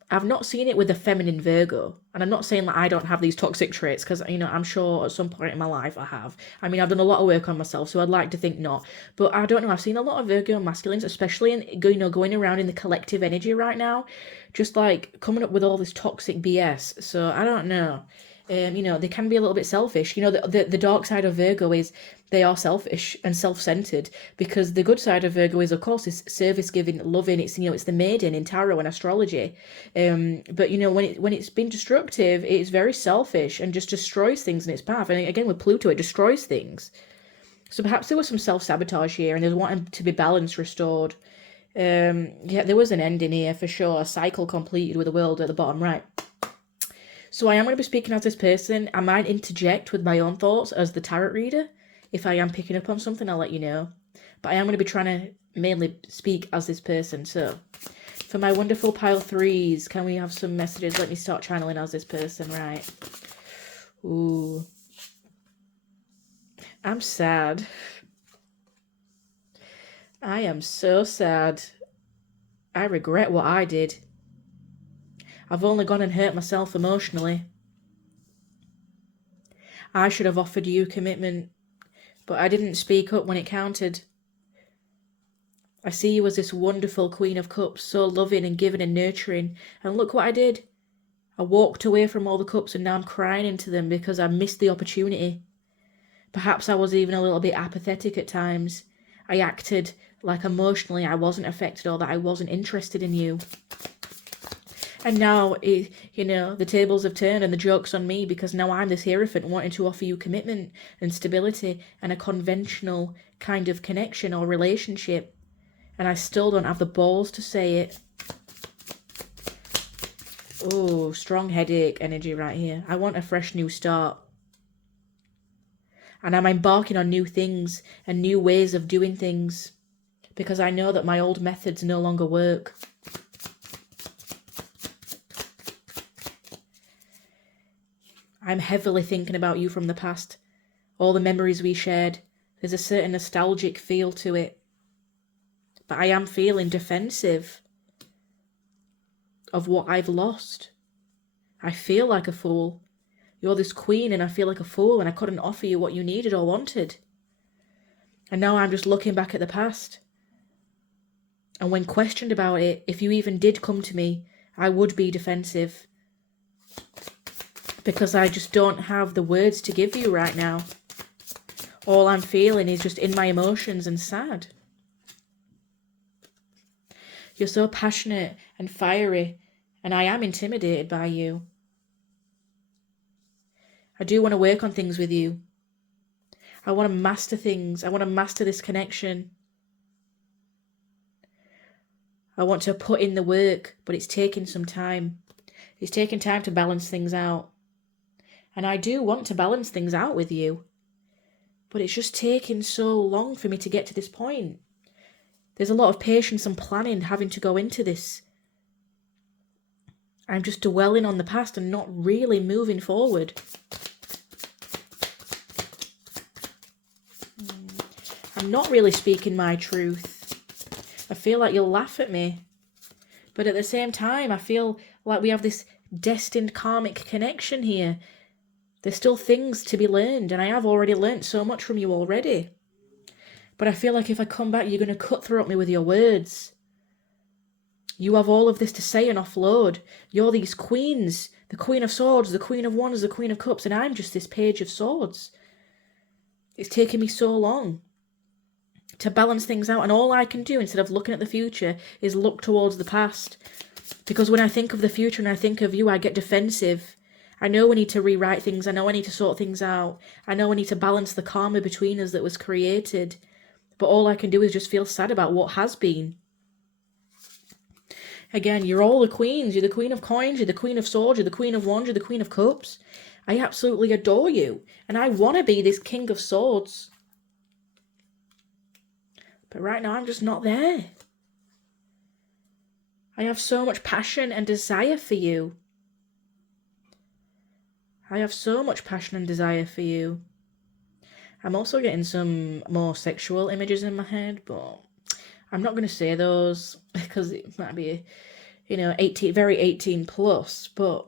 I've not seen it with a feminine Virgo, and I'm not saying that I don't have these toxic traits, because, you know, I'm sure at some point in my life I have. I mean, I've done a lot of work on myself, so I'd like to think not. But I don't know. I've seen a lot of Virgo masculines, especially in, you know, going around in the collective energy right now, just like coming up with all this toxic BS. So I don't know. You know, they can be a little bit selfish. You know, the dark side of Virgo is they are selfish and self-centered, because the good side of Virgo is, of course, is service-giving, loving. It's, you know, it's the maiden in tarot and astrology. But, you know, when it's been destructive, it's very selfish and just destroys things in its path. And again, with Pluto, it destroys things. So perhaps there was some self-sabotage here, and there's wanting to be balance restored. Yeah, there was an ending here for sure. A cycle completed with the world at the bottom right. So I am going to be speaking as this person. I might interject with my own thoughts as the tarot reader. If I am picking up on something, I'll let you know. But I am going to be trying to mainly speak as this person. So for my wonderful pile threes, can we have some messages? Let me start channeling as this person, right? Ooh. I'm sad. I am so sad. I regret what I did. I've only gone and hurt myself emotionally. I should have offered you commitment, but I didn't speak up when it counted. I see you as this wonderful Queen of Cups, so loving and giving and nurturing, and look what I did. I walked away from all the cups, and now I'm crying into them because I missed the opportunity. Perhaps I was even a little bit apathetic at times. I acted like emotionally I wasn't affected, or that I wasn't interested in you. And now, you know, the tables have turned and the joke's on me, because now I'm this hierophant wanting to offer you commitment and stability and a conventional kind of connection or relationship. And I still don't have the balls to say it. Oh, strong headache energy right here. I want a fresh new start. And I'm embarking on new things and new ways of doing things, because I know that my old methods no longer work. I'm heavily thinking about you from the past, all the memories we shared. There's a certain nostalgic feel to it. But I am feeling defensive of what I've lost. I feel like a fool. You're this queen, and I feel like a fool, and I couldn't offer you what you needed or wanted. And now I'm just looking back at the past. And when questioned about it, if you even did come to me, I would be defensive, because I just don't have the words to give you right now. All I'm feeling is just in my emotions and sad. You're so passionate and fiery, and I am intimidated by you. I do want to work on things with you. I want to master things. I want to master this connection. I want to put in the work, but it's taking some time. It's taking time to balance things out. And I do want to balance things out with you, but it's just taking so long for me to get to this point. There's a lot of patience and planning having to go into this. I'm just dwelling on the past and not really moving forward. I'm not really speaking my truth. I feel like you'll laugh at me. But at the same time, I feel like we have this destined karmic connection here. There's still things to be learned, and I have already learnt so much from you already. But I feel like if I come back, you're going to cutthroat me with your words. You have all of this to say and offload. You're these queens, the Queen of Swords, the Queen of Wands, the Queen of Cups, and I'm just this Page of Swords. It's taken me so long to balance things out, and all I can do instead of looking at the future is look towards the past. Because when I think of the future and I think of you, I get defensive. I know we need to rewrite things. I know I need to sort things out. I know I need to balance the karma between us that was created. But all I can do is just feel sad about what has been. Again, you're all the queens. You're the queen of coins, you're the queen of swords, you're the queen of wands, you're the queen of cups. I absolutely adore you. And I want to be this king of swords. But right now, I'm just not there. I have so much passion and desire for you. I have so much passion and desire for you. I'm also getting some more sexual images in my head, but I'm not going to say those because it might be, 18, very 18 plus, but,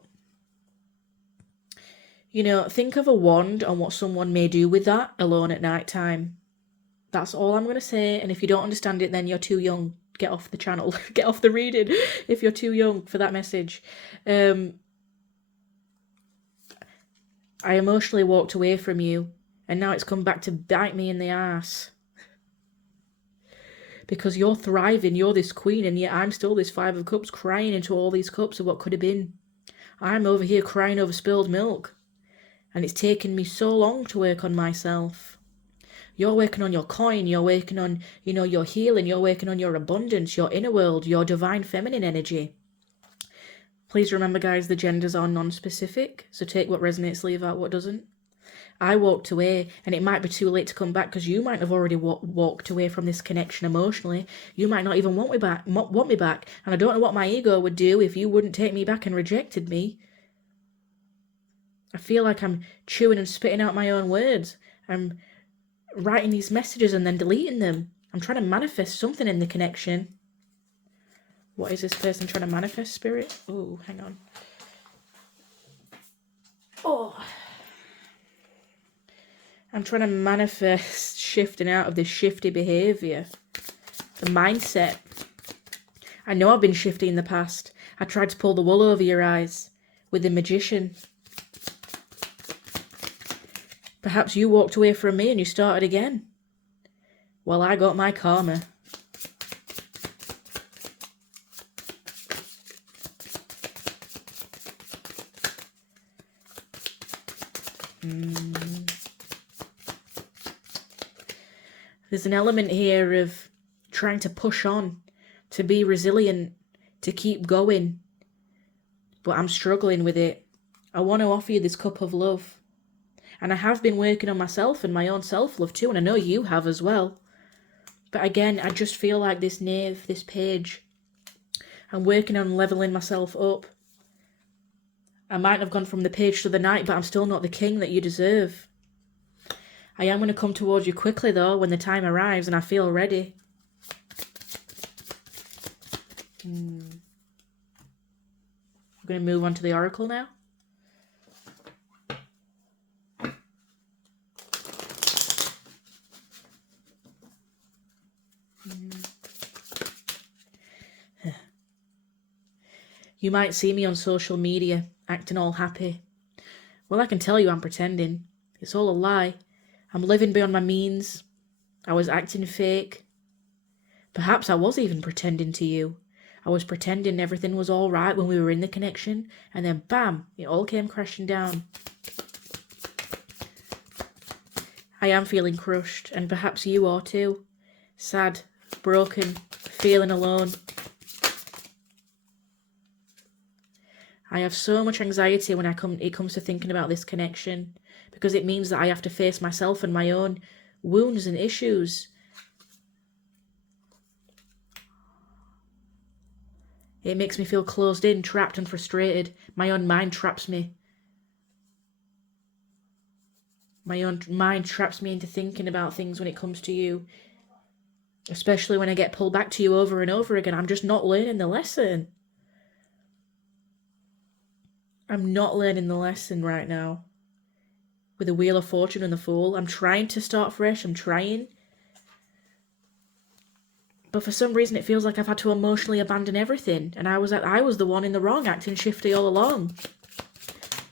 think of a wand and what someone may do with that alone at night time. That's all I'm going to say, and if you don't understand it, then you're too young. Get off the channel. Get off the reading if you're too young for that message. I emotionally walked away from you, and now it's come back to bite me in the ass. Because you're thriving, you're this queen, and yet I'm still this Five of Cups crying into all these cups of what could have been. I'm over here crying over spilled milk, and it's taken me so long to work on myself. You're working on your coin, you're working on, your healing, you're working on your abundance, your inner world, your divine feminine energy. Please remember, guys, the genders are non-specific, so take what resonates, leave out what doesn't. I walked away, and it might be too late to come back because you might have already walked away from this connection emotionally. You might not even want me back, and I don't know what my ego would do if you wouldn't take me back and rejected me. I feel like I'm chewing and spitting out my own words. I'm writing these messages and then deleting them. I'm trying to manifest something in the connection. What is this person trying to manifest, Spirit? Oh, hang on. Oh. I'm trying to manifest shifting out of this shifty behaviour. The mindset. I know I've been shifty in the past. I tried to pull the wool over your eyes with the magician. Perhaps you walked away from me and you started again. Well, I got my karma. There's an element here of trying to push on, to be resilient, to keep going. But I'm struggling with it. I want to offer you this cup of love. And I have been working on myself and my own self-love too, and I know you have as well. But again, I just feel like this knave, this page, I'm working on leveling myself up. I might have gone from the page to the knight, but I'm still not the king that you deserve. I am going to come towards you quickly, though, when the time arrives and I feel ready. I'm going to move on to the oracle now. You might see me on social media, acting all happy. Well, I can tell you I'm pretending. It's all a lie. I'm living beyond my means. I was acting fake. Perhaps I was even pretending to you. I was pretending everything was all right when we were in the connection, and then bam, it all came crashing down. I am feeling crushed, and perhaps you are too. Sad, broken, feeling alone. I have so much anxiety when it comes to thinking about this connection, because it means that I have to face myself and my own wounds and issues. It makes me feel closed in, trapped and frustrated. My own mind traps me. My own mind traps me into thinking about things when it comes to you. Especially when I get pulled back to you over and over again. I'm just not learning the lesson. I'm not learning the lesson right now. With the Wheel of Fortune and the Fool. I'm trying to start fresh. I'm trying. But for some reason it feels like I've had to emotionally abandon everything. And I was the one in the wrong, acting shifty all along.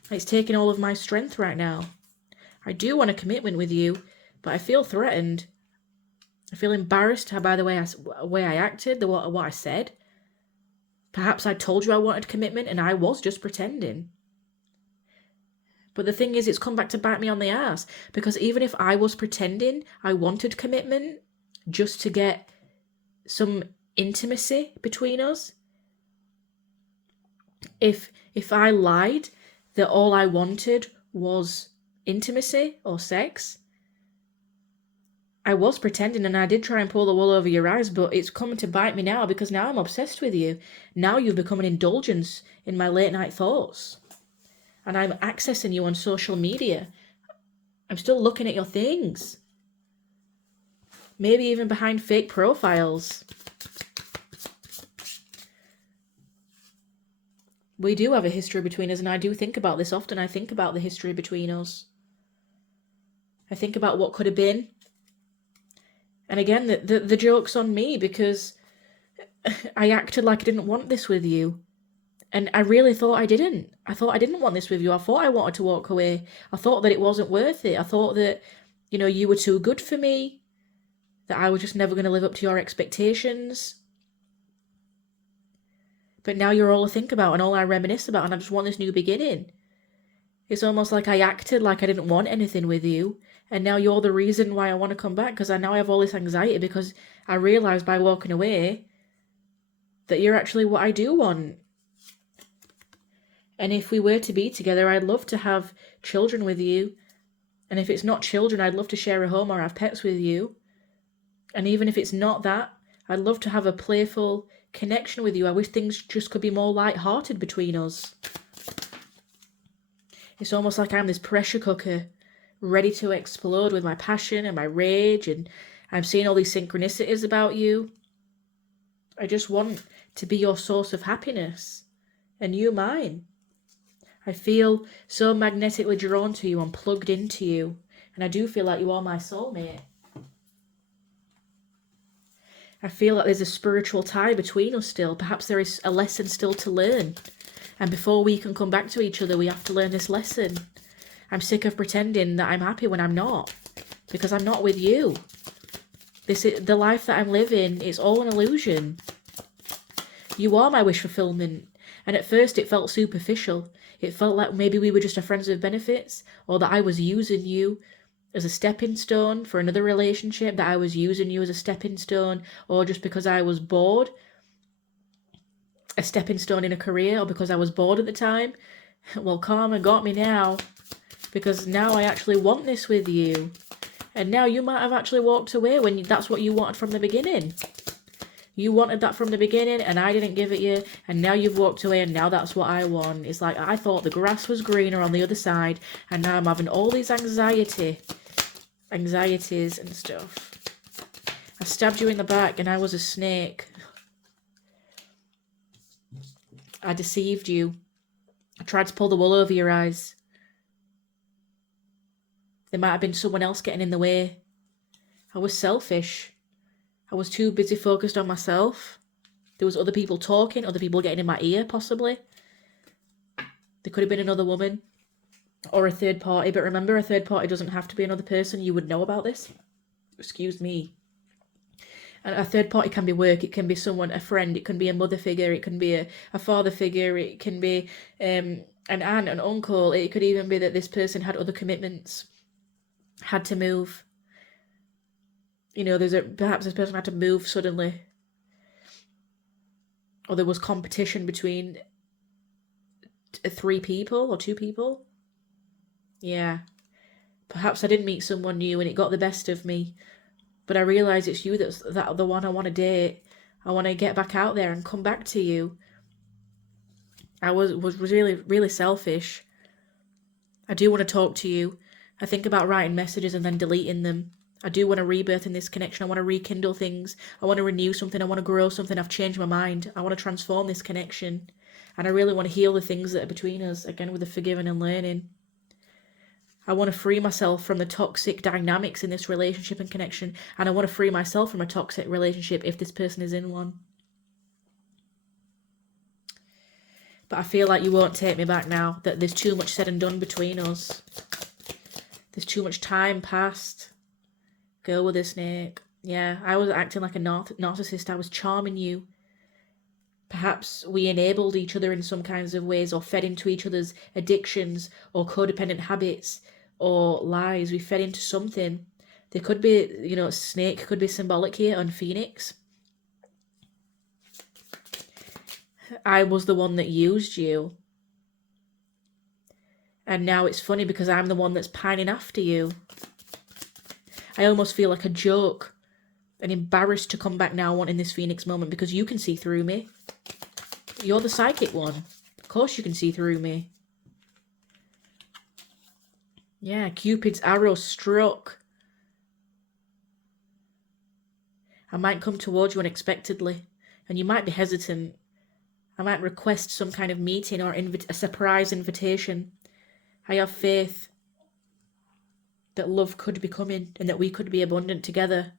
It's taking all of my strength right now. I do want a commitment with you, but I feel threatened. I feel embarrassed by the way I acted, what I said. Perhaps I told you I wanted commitment and I was just pretending. But the thing is, it's come back to bite me on the ass. Because even if I was pretending I wanted commitment just to get some intimacy between us, If I lied that all I wanted was intimacy or sex, I was pretending and I did try and pull the wool over your eyes, but it's coming to bite me now because now I'm obsessed with you. Now you've become an indulgence in my late night thoughts. And I'm accessing you on social media. I'm still looking at your things. Maybe even behind fake profiles. We do have a history between us, and I do think about this often. I think about the history between us. I think about what could have been. And again, the joke's on me because I acted like I didn't want this with you. And I really thought I didn't. I thought I didn't want this with you. I thought I wanted to walk away. I thought that it wasn't worth it. I thought that, you were too good for me. That I was just never going to live up to your expectations. But now you're all I think about and all I reminisce about, and I just want this new beginning. It's almost like I acted like I didn't want anything with you, and now you're the reason why I want to come back, because I now have all this anxiety because I realised by walking away that you're actually what I do want. And if we were to be together, I'd love to have children with you. And if it's not children, I'd love to share a home or have pets with you. And even if it's not that, I'd love to have a playful connection with you. I wish things just could be more light-hearted between us. It's almost like I'm this pressure cooker, ready to explode with my passion and my rage, and I'm seeing all these synchronicities about you. I just want to be your source of happiness, and you mine. I feel so magnetically drawn to you and plugged into you, and I do feel like you are my soulmate. I feel like there's a spiritual tie between us still. Perhaps there is a lesson still to learn. And before we can come back to each other, we have to learn this lesson. I'm sick of pretending that I'm happy when I'm not. Because I'm not with you. The life that I'm living is all an illusion. You are my wish fulfillment. And at first it felt superficial. It felt like maybe we were just a friends with benefits. Or that I was using you as a stepping stone for another relationship, that I was using you as a stepping stone, or just because I was bored, a stepping stone in a career, or because I was bored at the time. Well, karma got me now, because now I actually want this with you. And now you might have actually walked away when that's what you wanted from the beginning. You wanted that from the beginning and I didn't give it you, and now you've walked away and now that's what I want. It's like I thought the grass was greener on the other side, and now I'm having all these anxieties and stuff. I stabbed you in the back and I was a snake. I deceived you. I tried to pull the wool over your eyes. There might have been someone else getting in the way. I was selfish. I was too busy focused on myself. There was other people talking, other people getting in my ear, possibly. There could have been another woman or a third party, but remember, a third party doesn't have to be another person. You would know about this. Excuse me. And a third party can be work, it can be someone, a friend, it can be a mother figure, it can be a father figure, it can be an aunt, an uncle, it could even be that this person had other commitments, had to move. Perhaps this person had to move suddenly. Or there was competition between 3 people or 2 people. Yeah. Perhaps I did meet someone new and it got the best of me. But I realise it's you that's the one I want to date. I want to get back out there and come back to you. I was really, really selfish. I do want to talk to you. I think about writing messages and then deleting them. I do want to rebirth in this connection. I want to rekindle things. I want to renew something. I want to grow something. I've changed my mind. I want to transform this connection. And I really want to heal the things that are between us, again, with the forgiving and learning. I want to free myself from the toxic dynamics in this relationship and connection. And I want to free myself from a toxic relationship if this person is in one. But I feel like you won't take me back now, that there's too much said and done between us. There's too much time passed. Girl with a snake. Yeah, I was acting like a narcissist. I was charming you. Perhaps we enabled each other in some kinds of ways, or fed into each other's addictions or codependent habits or lies. We fed into something. There could be, snake could be symbolic here on Phoenix. I was the one that used you. And now it's funny because I'm the one that's pining after you. I almost feel like a joke and embarrassed to come back now wanting this Phoenix moment because you can see through me. You're the psychic one. Of course you can see through me. Yeah, Cupid's arrow struck. I might come towards you unexpectedly, and you might be hesitant. I might request some kind of meeting or a surprise invitation. I have faith that love could be coming and that we could be abundant together.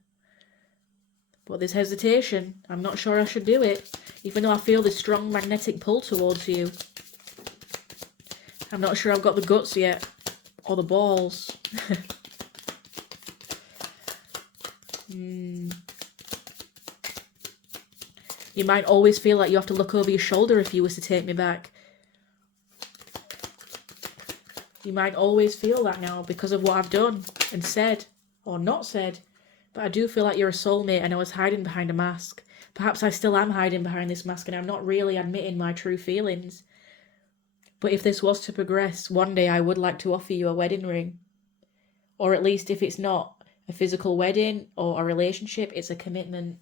But there's hesitation. I'm not sure I should do it, even though I feel this strong magnetic pull towards you. I'm not sure I've got the guts yet, or the balls. You might always feel like you have to look over your shoulder if you was to take me back. You might always feel that now because of what I've done and said, or not said. But I do feel like you're a soulmate and I was hiding behind a mask. Perhaps I still am hiding behind this mask and I'm not really admitting my true feelings. But if this was to progress, one day I would like to offer you a wedding ring. Or at least if it's not a physical wedding or a relationship, it's a commitment.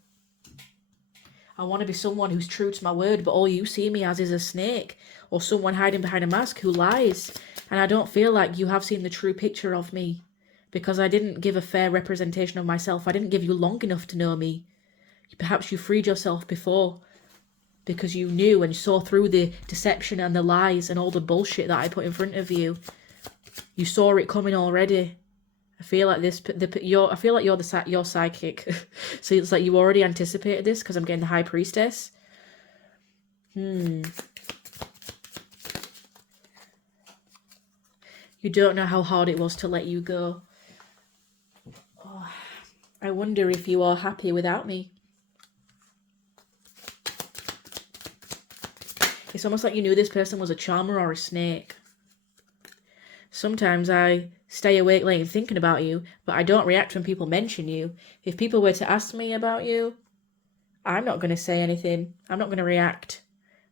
I want to be someone who's true to my word, but all you see me as is a snake or someone hiding behind a mask who lies. And I don't feel like you have seen the true picture of me because I didn't give a fair representation of myself. I didn't give you long enough to know me. Perhaps you freed yourself before because you knew and saw through the deception and the lies and all the bullshit that I put in front of you. You saw it coming already. I feel like you're psychic. So it's like you already anticipated this because I'm getting the High Priestess. You don't know how hard it was to let you go. Oh, I wonder if you are happy without me. It's almost like you knew this person was a charmer or a snake. Sometimes I stay awake late and thinking about you, but I don't react when people mention you. If people were to ask me about you, I'm not going to say anything. I'm not going to react.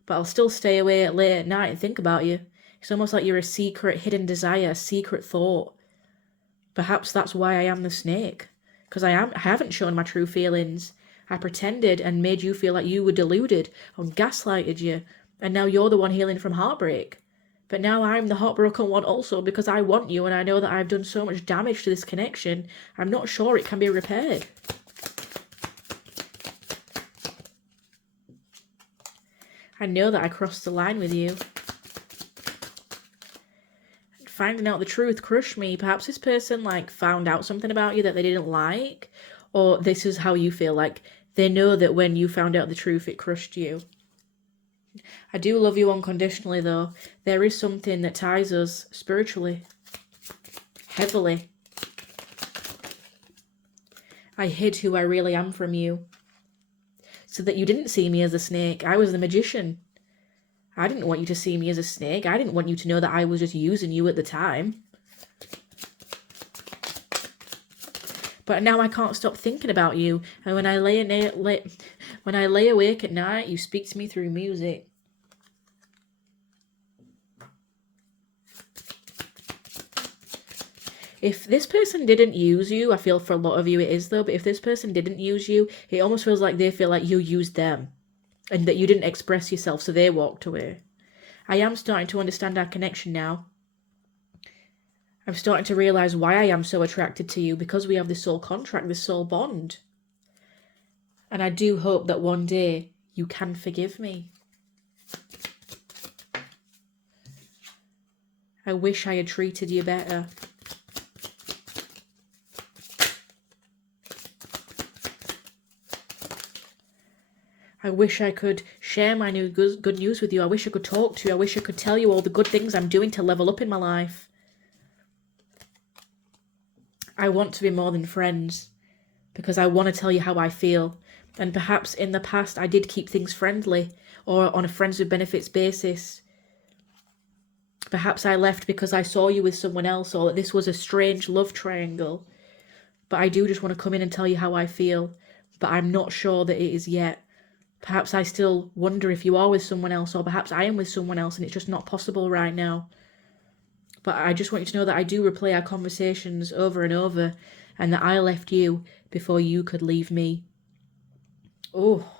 But I'll still stay awake late at night and think about you. It's almost like you're a secret hidden desire, a secret thought. Perhaps that's why I am the snake. Because I haven't shown my true feelings. I pretended and made you feel like you were deluded or gaslighted you. And now you're the one healing from heartbreak. But now I'm the heartbroken one also because I want you and I know that I've done so much damage to this connection. I'm not sure it can be repaired. I know that I crossed the line with you. Finding out the truth crushed me. Perhaps this person found out something about you that they didn't like, or this is how you feel, like they know that when you found out the truth it crushed you. I do love you unconditionally though. There is something that ties us spiritually, heavily. I hid who I really am from you so that you didn't see me as a snake. I was the magician. I didn't want you to see me as a snake. I didn't want you to know that I was just using you at the time. But now I can't stop thinking about you. And when I lay awake at night, you speak to me through music. If this person didn't use you, I feel for a lot of you it is though, but if this person didn't use you, it almost feels like they feel like you used them and that you didn't express yourself, so they walked away. I am starting to understand our connection now. I'm starting to realise why I am so attracted to you, because we have this soul contract, this soul bond. And I do hope that one day you can forgive me. I wish I had treated you better. I wish I could share my new good news with you. I wish I could talk to you. I wish I could tell you all the good things I'm doing to level up in my life. I want to be more than friends because I want to tell you how I feel. And perhaps in the past I did keep things friendly or on a friends with benefits basis. Perhaps I left because I saw you with someone else or that this was a strange love triangle. But I do just want to come in and tell you how I feel. But I'm not sure that it is yet. Perhaps I still wonder if you are with someone else, or perhaps I am with someone else and it's just not possible right now. But I just want you to know that I do replay our conversations over and over, and that I left you before you could leave me. Oh,